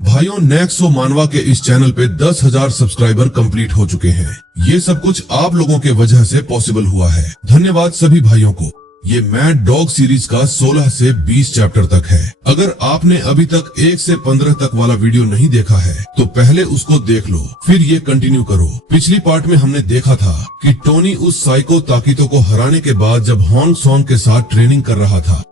भाइयों, नेक्सो मानवा के इस चैनल पे 10,000 सब्सक्राइबर कंप्लीट हो चुके हैं। ये सब कुछ आप लोगों के वजह से पॉसिबल हुआ है। धन्यवाद सभी भाइयों को। ये मैड डॉग सीरीज का 16 से 20 चैप्टर तक है। अगर आपने अभी तक 1 से 15 तक वाला वीडियो नहीं देखा है तो पहले उसको देख लो, फिर ये कंटिन्यू करो। पिछली पार्ट में हमने देखा था कि टोनी उस साइको ताकितो को हराने के बाद जब हॉन्ग सॉन्ग के साथ ट्रेनिंग कर रहा था।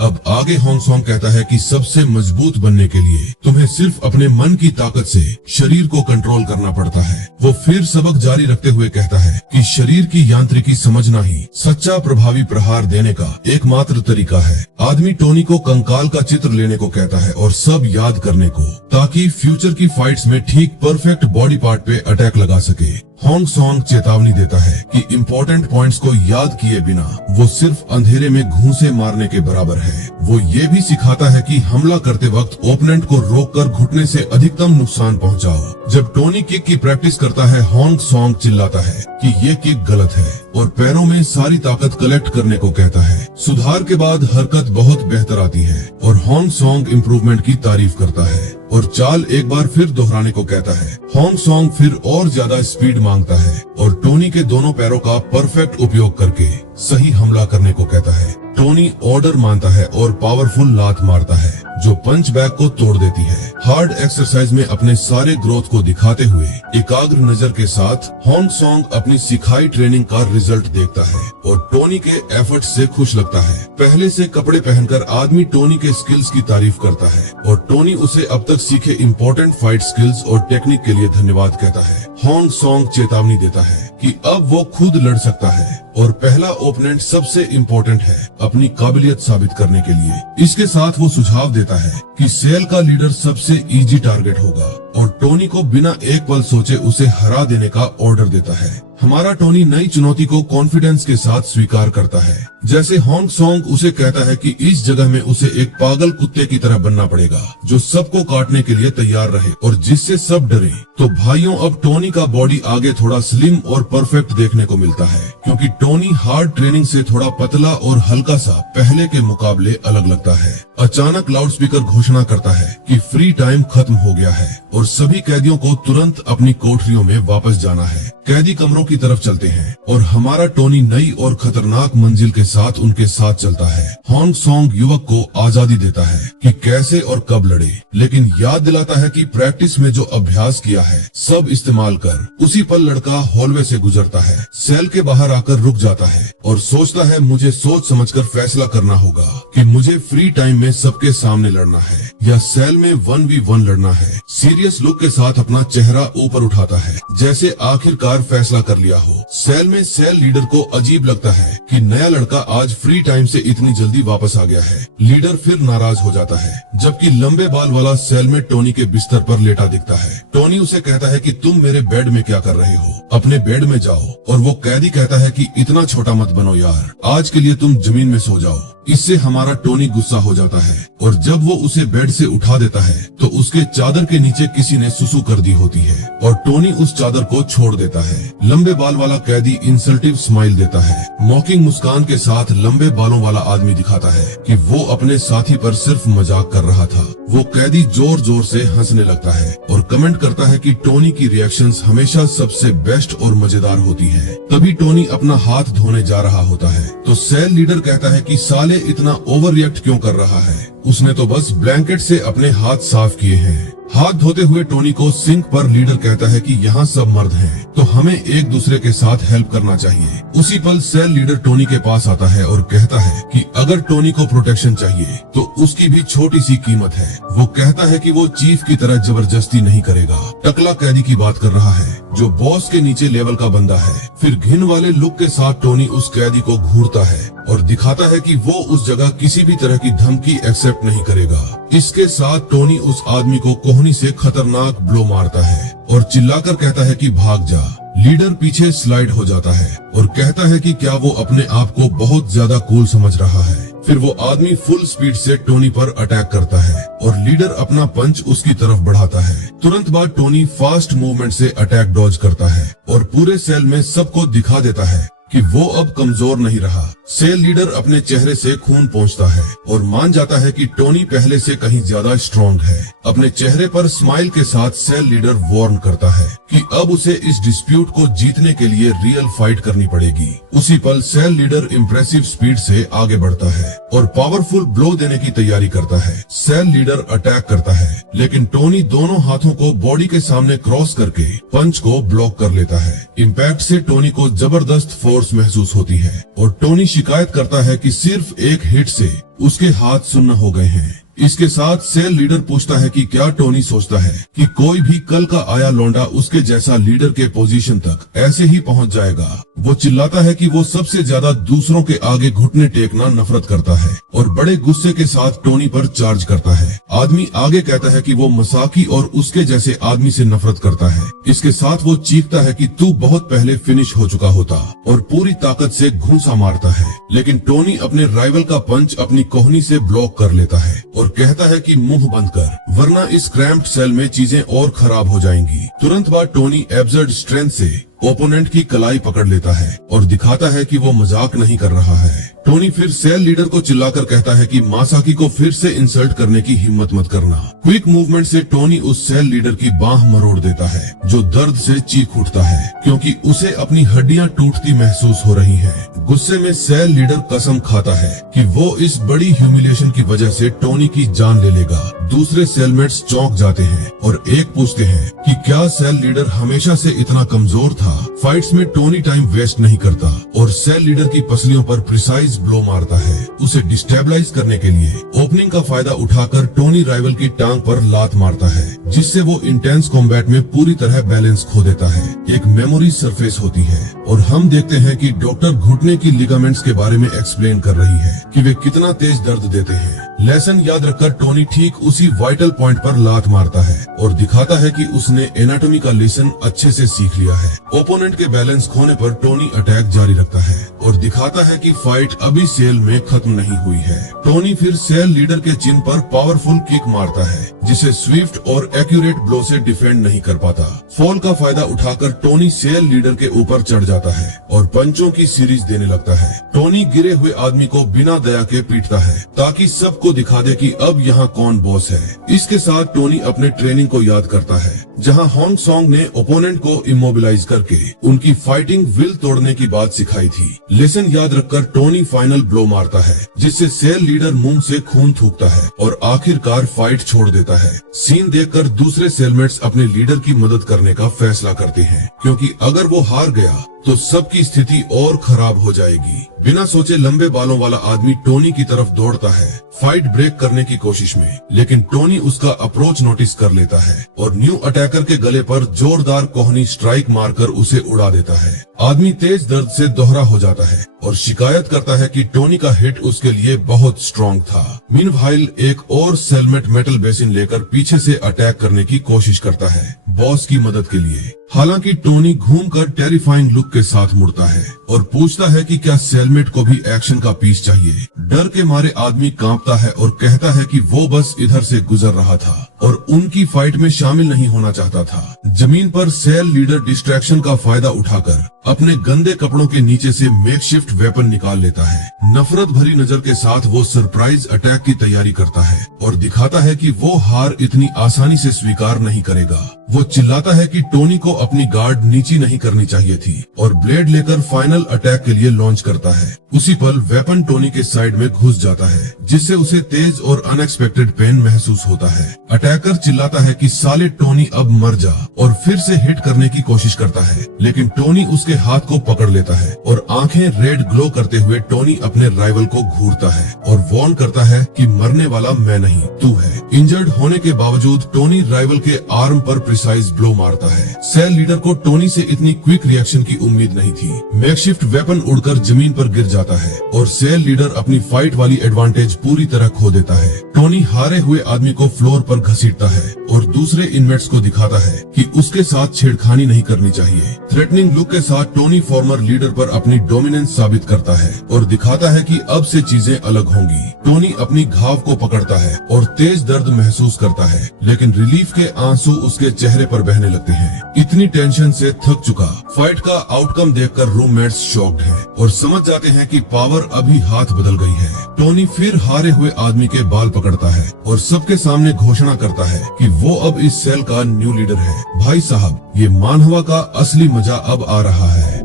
अब आगे हॉन्ग सॉन्ग कहता है कि सबसे मजबूत बनने के लिए तुम्हें सिर्फ अपने मन की ताकत से शरीर को कंट्रोल करना पड़ता है। वो फिर सबक जारी रखते हुए कहता है कि शरीर की यांत्रिकी समझना ही सच्चा प्रभावी प्रहार देने का एकमात्र तरीका है। आदमी टोनी को कंकाल का चित्र लेने को कहता है और सब याद करने को, ताकि फ्यूचर की फाइट्स में ठीक परफेक्ट बॉडी पार्ट पे अटैक लगा सके। हॉन्ग सॉन्ग चेतावनी देता है कि इम्पोर्टेंट पॉइंट्स को याद किए बिना वो सिर्फ अंधेरे में घूंसे मारने के बराबर है। वो ये भी सिखाता है कि हमला करते वक्त ओपोनेंट को रोककर घुटने से अधिकतम नुकसान पहुंचाओ। जब टोनी किक की प्रैक्टिस करता है, हॉन्ग सॉन्ग चिल्लाता है कि ये किक गलत है और पैरों में सारी ताकत कलेक्ट करने को कहता है। सुधार के बाद हरकत बहुत बेहतर आती है और हॉन्ग सॉन्ग इम्प्रूवमेंट की तारीफ करता है और चाल एक बार फिर दोहराने को कहता है। हॉन्ग सॉन्ग फिर और ज्यादा स्पीड मांगता है और टोनी के दोनों पैरों का परफेक्ट उपयोग करके सही हमला करने को कहता है। टोनी ऑर्डर मानता है और पावरफुल लात मारता है जो पंच बैग को तोड़ देती है। हार्ड एक्सरसाइज में अपने सारे ग्रोथ को दिखाते हुए एकाग्र नजर के साथ हॉन्ग सॉन्ग अपनी सिखाई ट्रेनिंग का रिजल्ट देखता है और टोनी के एफर्ट से खुश लगता है। पहले से कपड़े पहनकर आदमी टोनी के स्किल्स की तारीफ करता है और टोनी उसे अब तक सीखे इम्पोर्टेंट फाइट स्किल्स और टेक्निक के लिए धन्यवाद कहता है। हॉन्ग सॉन्ग चेतावनी देता है कि अब वो खुद लड़ सकता है और पहला ओपोनेंट सबसे इम्पोर्टेंट है अपनी काबिलियत साबित करने के लिए। इसके साथ वो सुझाव देता है कि सेल का लीडर सबसे इजी टारगेट होगा और टोनी को बिना एक पल सोचे उसे हरा देने का ऑर्डर देता है। हमारा टोनी नई चुनौती को कॉन्फिडेंस के साथ स्वीकार करता है। जैसे हॉन्ग सॉन्ग उसे कहता है कि इस जगह में उसे एक पागल कुत्ते की तरह बनना पड़ेगा जो सबको काटने के लिए तैयार रहे और जिससे सब डरे। तो भाइयों, अब टोनी का बॉडी आगे थोड़ा स्लिम और परफेक्ट देखने को मिलता है क्योंकि टोनी हार्ड ट्रेनिंग से थोड़ा पतला और हल्का सा पहले के मुकाबले अलग लगता है। अचानक लाउडस्पीकर घोषणा करता है कि फ्री टाइम खत्म हो गया है और सभी कैदियों को तुरंत अपनी कोठरियों में वापस जाना है। कैदी कमरों की तरफ चलते हैं और हमारा टोनी नई और खतरनाक मंजिल के साथ उनके साथ चलता है। हॉन्ग सॉन्ग युवक को आजादी देता है कि कैसे और कब लड़े, लेकिन याद दिलाता है कि प्रैक्टिस में जो अभ्यास किया है सब इस्तेमाल कर। उसी पल लड़का हॉलवे से गुजरता है, सेल के बाहर आकर रुक जाता है और सोचता है मुझे सोच समझकर फैसला करना होगा कि मुझे फ्री टाइम में सबके सामने लड़ना है या सेल में 1v1 लड़ना है। सीरियस लुक के साथ अपना चेहरा ऊपर उठाता है जैसे आखिरकार फैसला कर लिया हो। सेल में सेल लीडर को अजीब लगता है कि नया लड़का आज फ्री टाइम से इतनी जल्दी वापस आ गया है। लीडर फिर नाराज हो जाता है जबकि लंबे बाल वाला सेल में टोनी के बिस्तर पर लेटा दिखता है। टोनी उसे कहता है कि तुम मेरे बेड में क्या कर रहे हो, अपने बेड में जाओ। और वो कैदी कहता है कि इतना छोटा मत बनो यार, आज के लिए तुम जमीन में सो जाओ। इससे हमारा टोनी गुस्सा हो जाता है और जब वो उसे बेड से उठा देता है तो उसके चादर के नीचे किसी ने सुसु कर दी होती है और टोनी उस चादर को छोड़ देता है। लंबे बाल वाला कैदी इंसल्टिव स्माइल देता है। मॉकिंग मुस्कान के साथ लंबे बालों वाला आदमी दिखाता है कि वो अपने साथी पर सिर्फ मजाक कर रहा था। वो कैदी जोर जोर से हंसने लगता है और कमेंट करता है कि टोनी की रिएक्शंस हमेशा सबसे बेस्ट और मजेदार होती है। तभी टोनी अपना हाथ धोने जा रहा होता है तो सेल लीडर कहता है कि साले इतना ओवर रिएक्ट क्यों कर रहा है, उसने तो बस ब्लैंकेट से अपने हाथ साफ किए हैं। हाथ धोते हुए टोनी को सिंक पर लीडर कहता है कि यहाँ सब मर्द हैं तो हमें एक दूसरे के साथ हेल्प करना चाहिए। उसी पल सेल लीडर टोनी के पास आता है और कहता है कि अगर टोनी को प्रोटेक्शन चाहिए तो उसकी भी छोटी सी कीमत है। वो कहता है कि वो चीफ की तरह जबरदस्ती नहीं करेगा। टकला कैदी की बात कर रहा है जो बॉस के नीचे लेवल का बंदा है। फिर घिन वाले लुक के साथ टोनी उस कैदी को घूरता है और दिखाता है कि वो उस जगह किसी भी तरह की धमकी एक्सेप्ट नहीं करेगा। इसके साथ टोनी उस आदमी को कोहनी से खतरनाक ब्लो मारता है और चिल्लाकर कहता है कि भाग जा। लीडर पीछे स्लाइड हो जाता है और कहता है कि क्या वो अपने आप को बहुत ज्यादा कूल समझ रहा है। फिर वो आदमी फुल स्पीड से टोनी पर अटैक करता है और लीडर अपना पंच उसकी तरफ बढ़ाता है। तुरंत बाद टोनी फास्ट मूवमेंट से अटैक डॉज करता है और पूरे सेल में सबको दिखा देता है कि वो अब कमजोर नहीं रहा। सेल लीडर अपने चेहरे से खून पोंछता है और मान जाता है कि टोनी पहले से कहीं ज्यादा स्ट्रॉन्ग है। अपने चेहरे पर स्माइल के साथ सेल लीडर वार्न करता है कि अब उसे इस डिस्प्यूट को जीतने के लिए रियल फाइट करनी पड़ेगी। उसी पल सेल लीडर इम्प्रेसिव स्पीड से आगे बढ़ता है और पावरफुल ब्लो देने की तैयारी करता है। सेल लीडर अटैक करता है, लेकिन टोनी दोनों हाथों को बॉडी के सामने क्रॉस करके पंच को ब्लॉक कर लेता है। इम्पैक्ट से टोनी को जबरदस्त फोर्स महसूस होती है और टोनी शिकायत करता है कि सिर्फ एक हिट से उसके हाथ सुन्न हो गए हैं। इसके साथ सेल लीडर पूछता है कि क्या टोनी सोचता है कि कोई भी कल का आया लौंडा उसके जैसा लीडर के पोजीशन तक ऐसे ही पहुंच जाएगा। वो चिल्लाता है कि वो सबसे ज्यादा दूसरों के आगे घुटने टेकना नफरत करता है और बड़े गुस्से के साथ टोनी पर चार्ज करता है। आदमी आगे कहता है कि वो मसाकी और उसके जैसे आदमी से नफरत करता है। इसके साथ वो चीखता है कि तू बहुत पहले फिनिश हो चुका होता और पूरी ताकत से घूंसा मारता है, लेकिन टोनी अपने राइवल का पंच अपनी कोहनी से ब्लॉक कर लेता है और कहता है कि मुंह बंद कर, वरना इस क्रैम्प्ड सेल में चीजें और खराब हो जाएंगी। तुरंत बाद टोनी एब्सर्ड स्ट्रेंथ से ओपोनेंट की कलाई पकड़ लेता है और दिखाता है कि वो मजाक नहीं कर रहा है। टोनी फिर सेल लीडर को चिल्लाकर कहता है कि मासाकी को फिर से इंसल्ट करने की हिम्मत मत करना। क्विक मूवमेंट से टोनी उस सेल लीडर की बाह मरोड़ देता है, जो दर्द से चीख उठता है क्योंकि उसे अपनी हड्डियां टूटती महसूस हो रही हैं। गुस्से में सेल लीडर कसम खाता है कि वो इस बड़ी ह्यूमिलिएशन की वजह से टोनी की जान ले लेगा। दूसरे सेलमेट्स चौंक जाते हैं और एक पूछते हैं कि क्या सेल लीडर हमेशा से इतना कमजोर था। फाइट्स में टोनी टाइम वेस्ट नहीं करता और सेल लीडर की पसलियों पर प्रिसाइज ब्लो मारता है। उसे डिस्टेबलाइज करने के लिए ओपनिंग का फायदा उठाकर टोनी राइवल की टांग पर लात मारता है, जिससे वो इंटेंस कॉम्बैट में पूरी तरह बैलेंस खो देता है। एक मेमोरी सरफेस होती है और हम देखते हैं कि डॉक्टर घुटने की लिगामेंट्स के बारे में एक्सप्लेन कर रही है कि वे कितना तेज दर्द देते हैं। लेसन याद रखकर टोनी ठीक उसी वाइटल पॉइंट पर लात मारता है और दिखाता है कि उसने एनाटॉमी का लेसन अच्छे से सीख लिया है। ओपोनेंट के बैलेंस खोने पर टोनी अटैक जारी रखता है और दिखाता है कि फाइट अभी सेल में खत्म नहीं हुई है। टोनी फिर सेल लीडर के चिन पर पावरफुल किक मारता है, जिसे स्विफ्ट और एक्यूरेट ब्लो से डिफेंड नहीं कर पाता। फॉल का फायदा उठाकर टोनी सेल लीडर के ऊपर चढ़ जाता है और पंचों की सीरीज देने लगता है। टोनी गिरे हुए आदमी को बिना दया के पीटता है ताकि सबको दिखा दे कि अब यहाँ कौन बॉस है। इसके साथ टोनी अपने ट्रेनिंग को याद करता है, जहाँ होंग सॉन्ग ने ओपोनेंट को इमोबिलाइज करके उनकी फाइटिंग विल तोड़ने की बात सिखाई थी। लेसन याद रखकर टोनी फाइनल ब्लो मारता है, जिससे सेल लीडर मुंह से खून थूकता है और आखिरकार फाइट छोड़ देता है। सीन देखकर दूसरे सेलमेट्स अपने लीडर की मदद करने का फैसला करते हैं, क्योंकि अगर वो हार गया तो सबकी स्थिति और खराब हो जाएगी। बिना सोचे लंबे बालों वाला आदमी टोनी की तरफ दौड़ता है फाइट ब्रेक करने की कोशिश में, लेकिन टोनी उसका अप्रोच नोटिस कर लेता है और न्यू अटैकर के गले पर जोरदार कोहनी स्ट्राइक मारकर उसे उड़ा देता है। आदमी तेज दर्द से दोहरा हो जाता है और शिकायत करता है कि टोनी का हिट उसके लिए बहुत स्ट्रॉन्ग था। मीनवाइल एक और सेलमेट मेटल बेसिन लेकर पीछे से अटैक करने की कोशिश करता है बॉस की मदद के लिए। हालांकि टोनी घूमकर टेरिफाइंग लुक के साथ मुड़ता है और पूछता है कि क्या सेलमेट को भी एक्शन का पीस चाहिए। डर के मारे आदमी कांपता है और कहता है कि वो बस इधर से गुजर रहा था और उनकी फाइट में शामिल नहीं होना चाहता था। जमीन पर सेल लीडर डिस्ट्रैक्शन का फायदा उठाकर अपने गंदे कपड़ों के नीचे से मेकशिफ्ट वेपन निकाल लेता है। नफरत भरी नजर के साथ वो सरप्राइज अटैक की तैयारी करता है और दिखाता है कि वो हार इतनी आसानी से स्वीकार नहीं करेगा। वो चिल्लाता है कि टोनी को अपनी गार्ड नीची नहीं करनी चाहिए थी और ब्लेड लेकर फाइनल अटैक के लिए लॉन्च करता है। उसी पल वेपन टोनी के साइड में घुस जाता है, जिससे उसे तेज और अनएक्सपेक्टेड पेन महसूस होता है। अटैकर चिल्लाता है कि साले टोनी अब मर जा और फिर से हिट करने की कोशिश करता है, लेकिन टोनी उसके हाथ को पकड़ लेता है और आंखें रेड ग्लो करते हुए टोनी अपने राइवल को घूरता है और वार्न करता है कि मरने वाला मैं नहीं तू है। इंजर्ड होने के बावजूद टोनी राइवल के आर्म पर प्रिसाइज ब्लो मारता है। सेल लीडर को टोनी से इतनी क्विक रिएक्शन की उम्मीद नहीं थी। मेकशिफ्ट वेपन उड़कर जमीन पर गिर जाता है और सेल लीडर अपनी फाइट वाली एडवांटेज पूरी तरह खो देता है। टोनी हारे हुए आदमी को फ्लोर पर घसीटता है और दूसरे इनमेट्स को दिखाता है कि उसके साथ छेड़खानी नहीं करनी चाहिए। थ्रेटनिंग लुक के साथ टोनी फॉर्मर लीडर पर अपनी डोमिनेंस साबित करता है और दिखाता है कि अब से चीजें अलग होंगी। टोनी अपनी घाव को पकड़ता है और तेज दर्द महसूस करता है, लेकिन रिलीफ के आंसू उसके चेहरे चेहरे पर बहने लगते हैं। इतनी टेंशन से थक चुका फाइट का आउटकम देखकर रूममेट्स शॉक्ड हैं और समझ जाते हैं कि पावर अभी हाथ बदल गई है। टोनी फिर हारे हुए आदमी के बाल पकड़ता है और सबके सामने घोषणा करता है कि वो अब इस सेल का न्यू लीडर है। भाई साहब, ये मानहवा का असली मजा अब आ रहा है।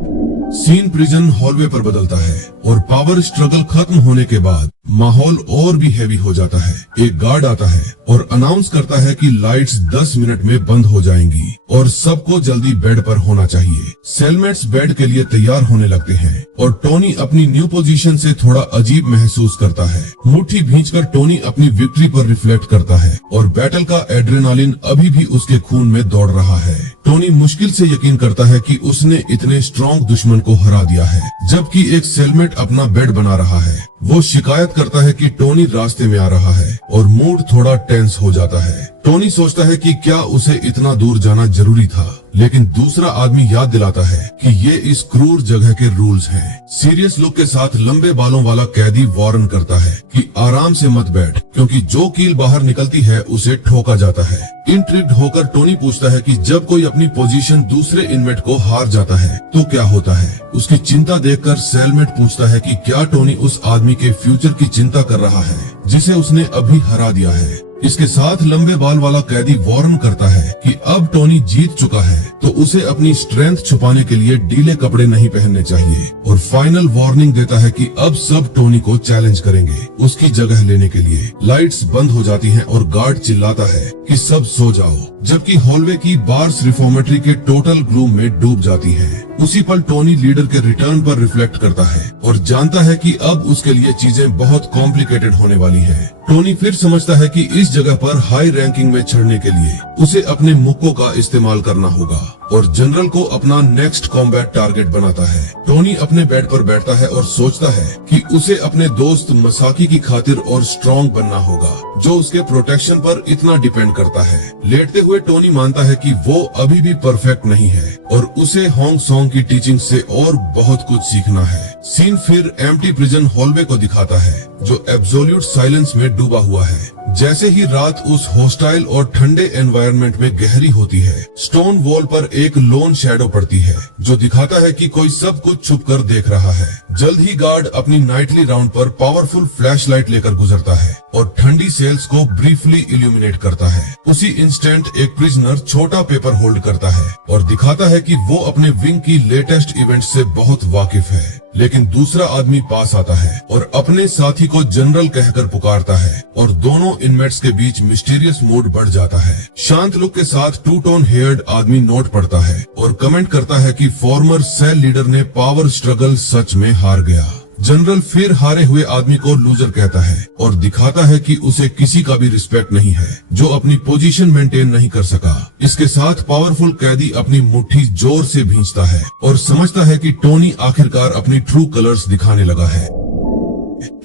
सीन प्रिजन हॉलवे पर बदलता है और पावर स्ट्रगल खत्म होने के बाद माहौल और भी हैवी हो जाता है। एक गार्ड आता है और अनाउंस करता है कि लाइट्स 10 मिनट में बंद हो जाएंगी और सबको जल्दी बेड पर होना चाहिए। सेलमेट्स बेड के लिए तैयार होने लगते हैं और टोनी अपनी न्यू पोजीशन से थोड़ा अजीब महसूस करता है। मुट्ठी भींचकर टोनी अपनी विक्ट्री पर रिफ्लेक्ट करता है और बैटल का एड्रेनालिन अभी भी उसके खून में दौड़ रहा है। टोनी मुश्किल से यकीन करता है कि उसने इतने स्ट्रॉन्ग दुश्मन को हरा दिया है, जबकि एक सेलमेट अपना बेड बना रहा है। वो शिकायत करता है कि टोनी रास्ते में आ रहा है और मूड थोड़ा टेंस हो जाता है। टोनी सोचता है कि क्या उसे इतना दूर जाना जरूरी था, लेकिन दूसरा आदमी याद दिलाता है कि ये इस क्रूर जगह के रूल्स हैं। सीरियस लुक के साथ लंबे बालों वाला कैदी वार्न करता है कि आराम से मत बैठ, क्योंकि जो कील बाहर निकलती है उसे ठोका जाता है। इंट्रिग्ड होकर टोनी पूछता है कि जब कोई अपनी पोजीशन दूसरे इनमेट को हार जाता है तो क्या होता है। उसकी चिंता देखकर सेलमेट पूछता है कि क्या टोनी उस आदमी के फ्यूचर की चिंता कर रहा है जिसे उसने अभी हरा दिया है। इसके साथ लंबे बाल वाला कैदी वार्न करता है कि अब टोनी जीत चुका है तो उसे अपनी स्ट्रेंथ छुपाने के लिए ढीले कपड़े नहीं पहनने चाहिए, और फाइनल वार्निंग देता है कि अब सब टोनी को चैलेंज करेंगे उसकी जगह लेने के लिए। लाइट्स बंद हो जाती हैं और गार्ड चिल्लाता है कि सब सो जाओ, जबकि हॉलवे की बार्स रिफॉर्मेटरी के टोटल ग्लूम में डूब जाती है। उसी पल टोनी लीडर के रिटर्न पर रिफ्लेक्ट करता है और जानता है कि अब उसके लिए चीजें बहुत कॉम्प्लिकेटेड होने वाली हैं। टोनी फिर समझता है कि इस जगह पर हाई रैंकिंग में चढ़ने के लिए उसे अपने मुक्कों का इस्तेमाल करना होगा और जनरल को अपना नेक्स्ट कॉम्बैट टारगेट बनाता है। टोनी अपने बेड पर बैठता है और सोचता है कि उसे अपने दोस्त मसाकी की खातिर और स्ट्रॉन्ग बनना होगा, जो उसके प्रोटेक्शन पर इतना डिपेंड करता है। लेटते हुए टोनी मानता है कि वो अभी भी परफेक्ट नहीं है और उसे होंग सॉन्ग की टीचिंग से और बहुत कुछ सीखना है। सीन फिर एम्प्टी प्रिजन हॉलवे को दिखाता है जो एब्सोल्यूट साइलेंस में डूबा हुआ है। जैसे ही रात उस हॉस्टाइल और ठंडे एनवायरनमेंट में गहरी होती है, स्टोन वॉल पर एक लोन शैडो पड़ती है जो दिखाता है कि कोई सब कुछ छुप कर देख रहा है। जल्द ही गार्ड अपनी नाइटली राउंड पर पावरफुल फ्लैशलाइट लेकर गुजरता है और ठंडी सेल्स को ब्रीफली इल्यूमिनेट करता है। उसी इंस्टेंट एक प्रिजनर छोटा पेपर होल्ड करता है और दिखाता है कि वो अपने विंग की लेटेस्ट इवेंट से बहुत वाकिफ है। लेकिन दूसरा आदमी पास आता है और अपने साथी को जनरल कहकर पुकारता है और दोनों इनमेट्स के बीच मिस्टीरियस मूड बढ़ जाता है। शांत लुक के साथ टू टोन हेयर्ड आदमी नोट पढ़ता है और कमेंट करता है कि फॉर्मर सेल लीडर ने पावर स्ट्रगल सच में हार गया। जनरल फिर हारे हुए आदमी को लूजर कहता है और दिखाता है कि उसे किसी का भी रिस्पेक्ट नहीं है जो अपनी पोजीशन मेंटेन नहीं कर सका। इसके साथ पावरफुल कैदी अपनी मुट्ठी जोर से भींचता है और समझता है कि टोनी आखिरकार अपनी ट्रू कलर्स दिखाने लगा है।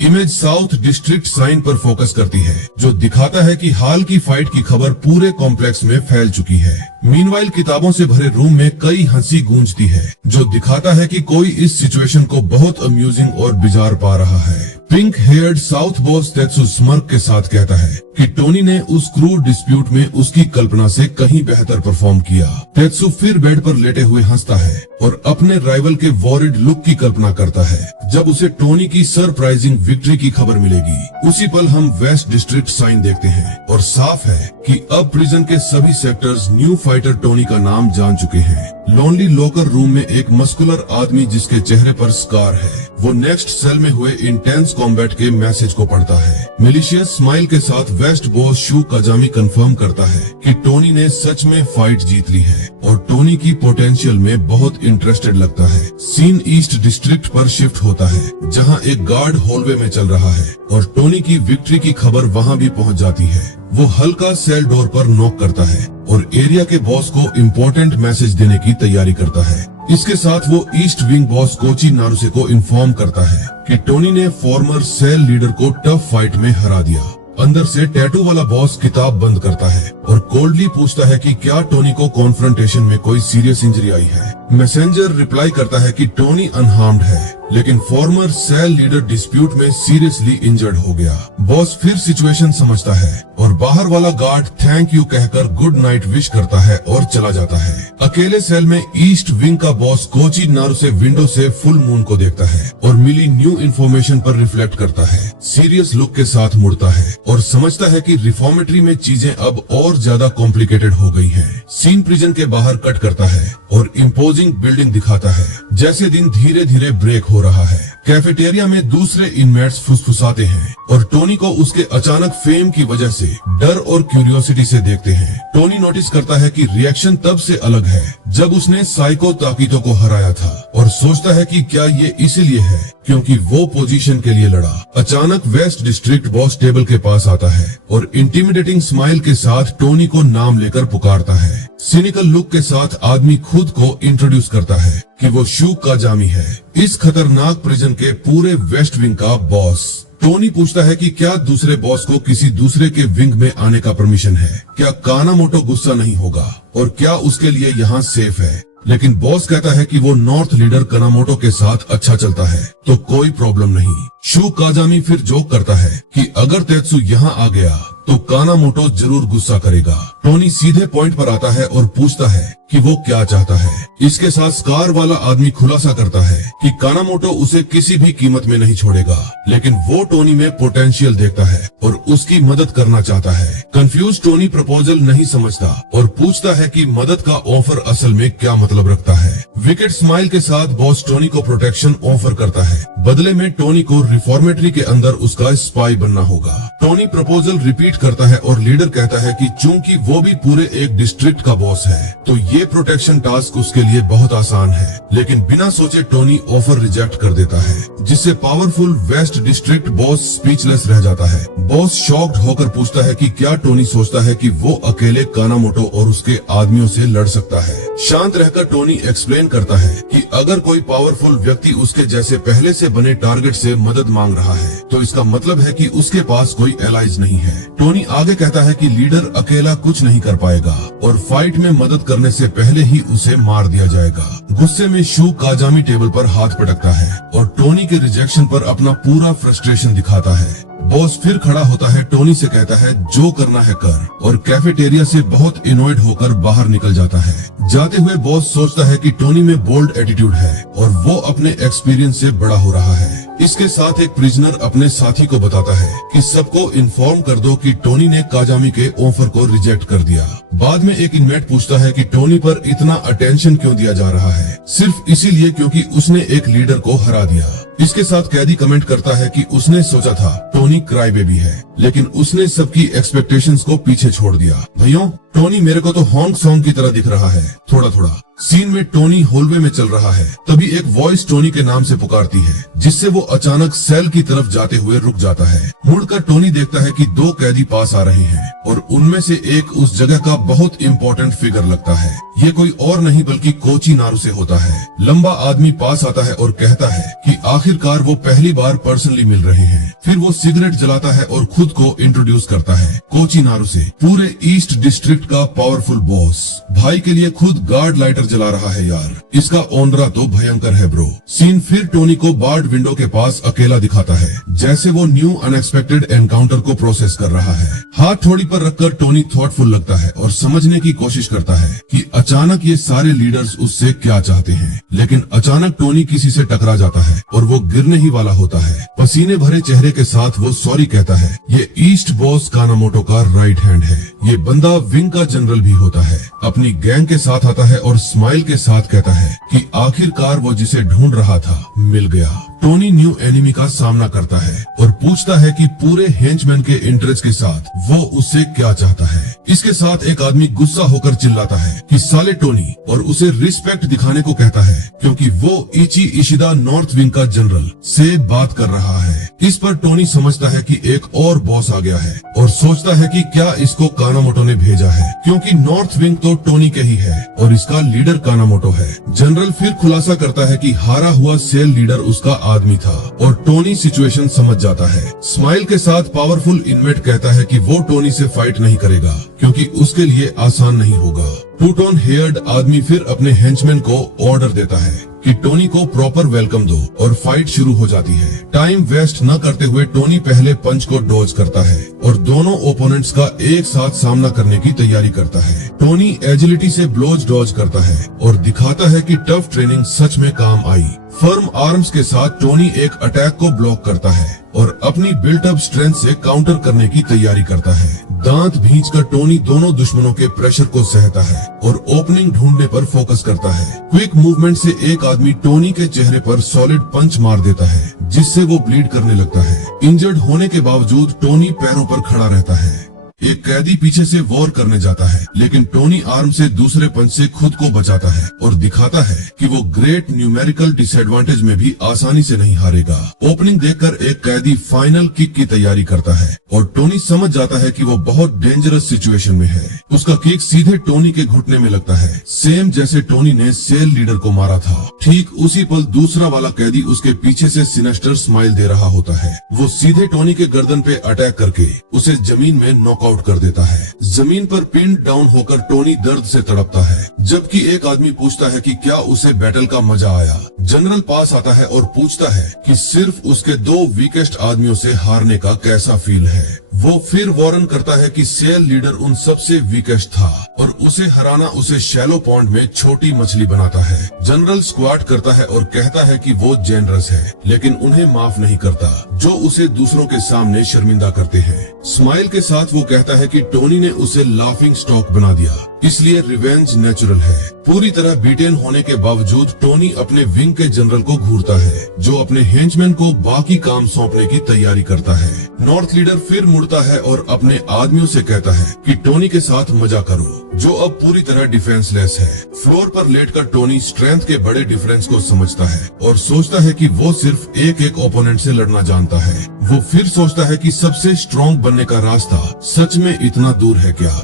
इमेज साउथ डिस्ट्रिक्ट साइन पर फोकस करती है जो दिखाता है कि हाल की फाइट की खबर पूरे कॉम्प्लेक्स में फैल चुकी है। मीनवाइल किताबों से भरे रूम में कई हंसी गूंजती है जो दिखाता है कि कोई इस सिचुएशन को बहुत अम्यूजिंग और बिजार पा रहा है। Pink haired south boss Tetsu smirk के साथ कहता है कि टोनी ने उस क्रूर डिस्प्यूट में उसकी कल्पना से कहीं बेहतर परफॉर्म किया। तेत्सु फिर बेड पर लेटे हुए हंसता है और अपने राइवल के वॉरिड लुक की कल्पना करता है जब उसे टोनी की सरप्राइजिंग विक्ट्री की खबर मिलेगी। उसी पल हम वेस्ट डिस्ट्रिक्ट साइन देखते हैं और साफ है कि अब प्रिजन के सभी सेक्टर्स न्यू फाइटर टोनी का नाम जान चुके हैं। लोनली लॉकर रूम में एक मस्कुलर आदमी जिसके चेहरे पर स्कार है, वो नेक्स्ट सेल में हुए इंटेंस कॉम्बैट के मैसेज को पढ़ता है। मिलिशियस स्माइल के साथ वेस्ट बॉस शू काजामी कंफर्म करता है कि टोनी ने सच में फाइट जीत ली है और टोनी की पोटेंशियल में बहुत इंटरेस्टेड लगता है। सीन ईस्ट डिस्ट्रिक्ट पर शिफ्ट होता है जहां एक गार्ड हॉलवे में चल रहा है और टोनी की विक्ट्री की खबर वहां भी पहुंच जाती है। वो हल्का सेल डोर पर नॉक करता है और एरिया के बॉस को इम्पोर्टेंट मैसेज देने की तैयारी करता है। इसके साथ वो ईस्ट विंग बॉस कोची नारुसे को इन्फॉर्म करता है कि टोनी ने फॉर्मर सेल लीडर को टफ फाइट में हरा दिया। अंदर से टैटू वाला बॉस किताब बंद करता है और कोल्डली पूछता है कि क्या टोनी को कॉन्फ्रंटेशन में कोई सीरियस इंजरी आई है। मैसेंजर रिप्लाई करता है कि टोनी अनहार्म्ड है, लेकिन फॉर्मर सेल लीडर डिस्प्यूट में सीरियसली इंजर्ड हो गया। बॉस फिर सिचुएशन समझता है और बाहर वाला गार्ड थैंक यू कहकर गुड नाइट विश करता है और चला जाता है। अकेले सेल में ईस्ट विंग का बॉस कोची नारू से विंडो से फुल मून को देखता है और मिली न्यू इन्फॉर्मेशन पर रिफ्लेक्ट करता है। सीरियस लुक के साथ मुड़ता है और समझता है कि रिफॉर्मेटरी में चीजें अब और ज्यादा कॉम्प्लिकेटेड हो गई हैं। सीन प्रिजन के बाहर कट करता है और इम्पोजिंग बिल्डिंग दिखाता है। जैसे दिन धीरे धीरे ब्रेक हो रहा है, कैफेटेरिया में दूसरे इनमेट्स फुसफुसाते हैं और टोनी को उसके अचानक फेम की वजह से डर और क्यूरियोसिटी से देखते हैं। टोनी नोटिस करता है कि रिएक्शन तब से अलग है जब उसने साइको ताकीतो को हराया था और सोचता है कि क्या ये इसीलिए है क्योंकि वो पोजीशन के लिए लड़ा। अचानक वेस्ट डिस्ट्रिक्ट बॉस टेबल के पास आता है और इंटिमिडेटिंग स्माइल के साथ टोनी को नाम लेकर पुकारता है। सिनिकल लुक के साथ आदमी खुद को इंट्रोड्यूस करता है कि वो शू काजामी है, इस खतरनाक प्रिजन के पूरे वेस्ट विंग का बॉस। टोनी पूछता है कि क्या दूसरे बॉस को किसी दूसरे के विंग में आने का परमिशन है, क्या कानामोटो गुस्सा नहीं होगा और क्या उसके लिए यहाँ सेफ है। लेकिन बॉस कहता है कि वो नॉर्थ लीडर कानामोटो के साथ अच्छा चलता है तो कोई प्रॉब्लम नहीं। शू काजामी फिर जोक करता है कि अगर तेत्सु यहाँ आ गया तो कानामोटो जरूर गुस्सा करेगा। टोनी सीधे पॉइंट पर आता है और पूछता है कि वो क्या चाहता है। इसके साथ स्कार वाला आदमी खुलासा करता है कि कानामोटो उसे किसी भी कीमत में नहीं छोड़ेगा, लेकिन वो टोनी में पोटेंशियल देखता है और उसकी मदद करना चाहता है। कंफ्यूज टोनी प्रपोजल नहीं समझता और पूछता है कि मदद का ऑफर असल में क्या मतलब रखता है। विकेट स्माइल के साथ बॉस टोनी को प्रोटेक्शन ऑफर करता है, बदले में टोनी को रिफॉर्मेटरी के अंदर उसका स्पाई बनना होगा। टोनी प्रपोजल रिपीट करता है और लीडर कहता है कि चूंकि वो भी पूरे एक डिस्ट्रिक्ट का बॉस है तो ये प्रोटेक्शन टास्क उसके लिए बहुत आसान है। लेकिन बिना सोचे टोनी ऑफर रिजेक्ट कर देता है, जिससे powerful waste district boss speechless रह जाता है। बॉस शॉक्ड होकर पूछता है कि क्या टोनी सोचता है कि वो अकेले कानामोटो और उसके आदमियों से लड़ सकता है। शांत रहकर टोनी एक्सप्लेन करता है कि अगर कोई पावरफुल व्यक्ति उसके जैसे पहले से बने टारगेट से मदद मांग रहा है तो इसका मतलब है कि उसके पास कोई एलाइज नहीं है। टोनी आगे कहता है कि लीडर अकेला कुछ नहीं कर पाएगा और फाइट में मदद करने से पहले ही उसे मार दिया जाएगा। गुस्से में शू काजामी टेबल पर हाथ पटकता है और टोनी के रिजेक्शन पर अपना पूरा फ्रस्ट्रेशन दिखाता है। बॉस फिर खड़ा होता है, टोनी से कहता है जो करना है कर और कैफेटेरिया से बहुत इनोइड होकर बाहर निकल जाता है। जाते हुए बॉस सोचता है कि टोनी में बोल्ड एटीट्यूड है और वो अपने एक्सपीरियंस से बड़ा हो रहा है। इसके साथ एक प्रिजनर अपने साथी को बताता है कि सबको इन्फॉर्म कर दो कि टोनी ने काजामी के ऑफर को रिजेक्ट कर दिया। बाद में एक इनमेट पूछता है कि टोनी पर इतना अटेंशन क्यों दिया जा रहा है, सिर्फ इसीलिए क्योंकि उसने एक लीडर को हरा दिया। इसके साथ कैदी कमेंट करता है कि उसने सोचा था टोनी क्राई बेबी है, लेकिन उसने सबकी एक्सपेक्टेशंस को पीछे छोड़ दिया। भैया टोनी मेरे को तो हॉन्ग सॉन्ग की तरह दिख रहा है थोड़ा थोड़ा। सीन में टोनी हॉलवे में चल रहा है, तभी एक वॉइस टोनी के नाम से पुकारती है, जिससे वो अचानक सेल की तरफ जाते हुए रुक जाता है। मुड़कर टोनी देखता है कि दो कैदी पास आ रहे हैं और उनमें से एक उस जगह का बहुत इम्पोर्टेंट फिगर लगता है। ये कोई और नहीं बल्कि कोची नारू से होता है। लंबा आदमी पास आता है और कहता है कि आखिरकार वो पहली बार पर्सनली मिल रहे हैं। फिर वो सिगरेट जलाता है और खुद को इंट्रोड्यूस करता है कोची नारू से, पूरे ईस्ट डिस्ट्रिक्ट का पावरफुल बॉस। भाई के लिए खुद गार्ड लाइटर जला रहा है यार, इसका ओनरा तो भयंकर है ब्रो। सीन फिर टोनी को बार्ड विंडो के पास अकेला दिखाता है, जैसे वो न्यू अनएक्सपेक्टेड एनकाउंटर को प्रोसेस कर रहा है। हाथ थोड़ी पर रखकर टोनी थॉटफुल लगता है और समझने की कोशिश करता है कि अचानक ये सारे लीडर्स उससे क्या चाहते हैं। लेकिन अचानक टोनी किसी से टकरा जाता है और वो गिरने ही वाला होता है। पसीने भरे चेहरे के साथ वो सॉरी कहता है। ये ईस्ट बॉस कानामोटो का राइट हैंड है। ये बंदा विंग का जनरल भी होता है। अपनी गैंग के साथ आता है और स्माइल के साथ कहता है कि आखिरकार वो जिसे ढूंढ रहा था मिल गया। टोनी न्यू एनिमी का सामना करता है और पूछता है कि पूरे हेंचमैन के इंटरेस्ट के साथ वो उससे क्या चाहता है। इसके साथ एक आदमी गुस्सा होकर चिल्लाता है कि साले टोनी, और उसे रिस्पेक्ट दिखाने को कहता है क्योंकि वो इची इशिदा नॉर्थ विंग का जनरल से बात कर रहा है। इस पर टोनी समझता है कि एक और बॉस आ गया है और सोचता है कि क्या इसको कानामोटो ने भेजा है, क्योंकि नॉर्थ विंग तो टोनी के ही है और इसका लीडर कानामोटो है। जनरल फिर खुलासा करता है कि हारा हुआ सेल लीडर उसका आदमी था और टोनी सिचुएशन समझ जाता है। स्माइल के साथ पावरफुल इनमेट कहता है कि वो टोनी से फाइट नहीं करेगा क्योंकि उसके लिए आसान नहीं होगा। टू टोन हेयर्ड आदमी फिर अपने हेंचमैन को ऑर्डर देता है कि टोनी को प्रॉपर वेलकम दो और फाइट शुरू हो जाती है। टाइम वेस्ट न करते हुए टोनी पहले पंच को डॉज करता है और दोनों ओपोनेंट्स का एक साथ सामना करने की तैयारी करता है। टोनी एजिलिटी से ब्लोज डॉज करता है और दिखाता है कि टफ ट्रेनिंग सच में काम आई। फर्म आर्म्स के साथ टोनी एक अटैक को ब्लॉक करता है और अपनी बिल्ट अप स्ट्रेंथ से काउंटर करने की तैयारी करता है। दांत भींचकर टोनी दोनों दुश्मनों के प्रेशर को सहता है और ओपनिंग ढूंढने पर फोकस करता है। क्विक मूवमेंट से एक आदमी टोनी के चेहरे पर सॉलिड पंच मार देता है जिससे वो ब्लीड करने लगता है। इंजर्ड होने के बावजूद टोनी पैरों पर खड़ा रहता है। एक कैदी पीछे से वॉर करने जाता है लेकिन टोनी आर्म से दूसरे पंच से खुद को बचाता है और दिखाता है कि वो ग्रेट न्यूमेरिकल डिसएडवांटेज में भी आसानी से नहीं हारेगा। ओपनिंग देखकर एक कैदी फाइनल किक की तैयारी करता है और टोनी समझ जाता है कि वो बहुत डेंजरस सिचुएशन में है। उसका किक सीधे टोनी के घुटने में लगता है, सेम जैसे टोनी ने सेल लीडर को मारा था। ठीक उसी पल दूसरा वाला कैदी उसके पीछे से सिनेस्टर स्माइल दे रहा होता है। वो सीधे टोनी के गर्दन पे अटैक करके उसे जमीन में नॉकआउट कर देता है। जमीन पर पिन डाउन होकर टोनी दर्द से तड़पता है, जबकि एक आदमी पूछता है कि क्या उसे बैटल का मजा आया। जनरल पास आता है और पूछता है कि सिर्फ उसके 2 वीकेस्ट आदमियों से हारने का कैसा फील है। वो फिर वार्न करता है कि सेल लीडर उन सबसे वीकेस्ट था और उसे हराना उसे शैलो पॉन्ड में छोटी मछली बनाता है। जनरल स्क्वाट करता है और कहता है कि वो जेनरस है लेकिन उन्हें माफ नहीं करता जो उसे दूसरों के सामने शर्मिंदा करते हैं। स्माइल के साथ वो कहता है कि टोनी ने उसे लाफिंग स्टॉक बना दिया, इसलिए रिवेंज नेचुरल है। पूरी तरह बीटेन होने के बावजूद टोनी अपने विंग के जनरल को घूरता है जो अपने हेंचमैन को बाकी काम सौंपने की तैयारी करता है। नॉर्थ लीडर फिर मुड़ता है और अपने आदमियों से कहता है कि टोनी के साथ मजा करो जो अब पूरी तरह डिफेंसलेस है। फ्लोर पर लेटकर टोनी स्ट्रेंथ के बड़े डिफरेंस को समझता है और सोचता है कि वो सिर्फ एक ओपोनेंट से लड़ना जानता है। वो फिर सोचता है कि सबसे स्ट्रॉन्ग बनने का रास्ता सच में इतना दूर है क्या।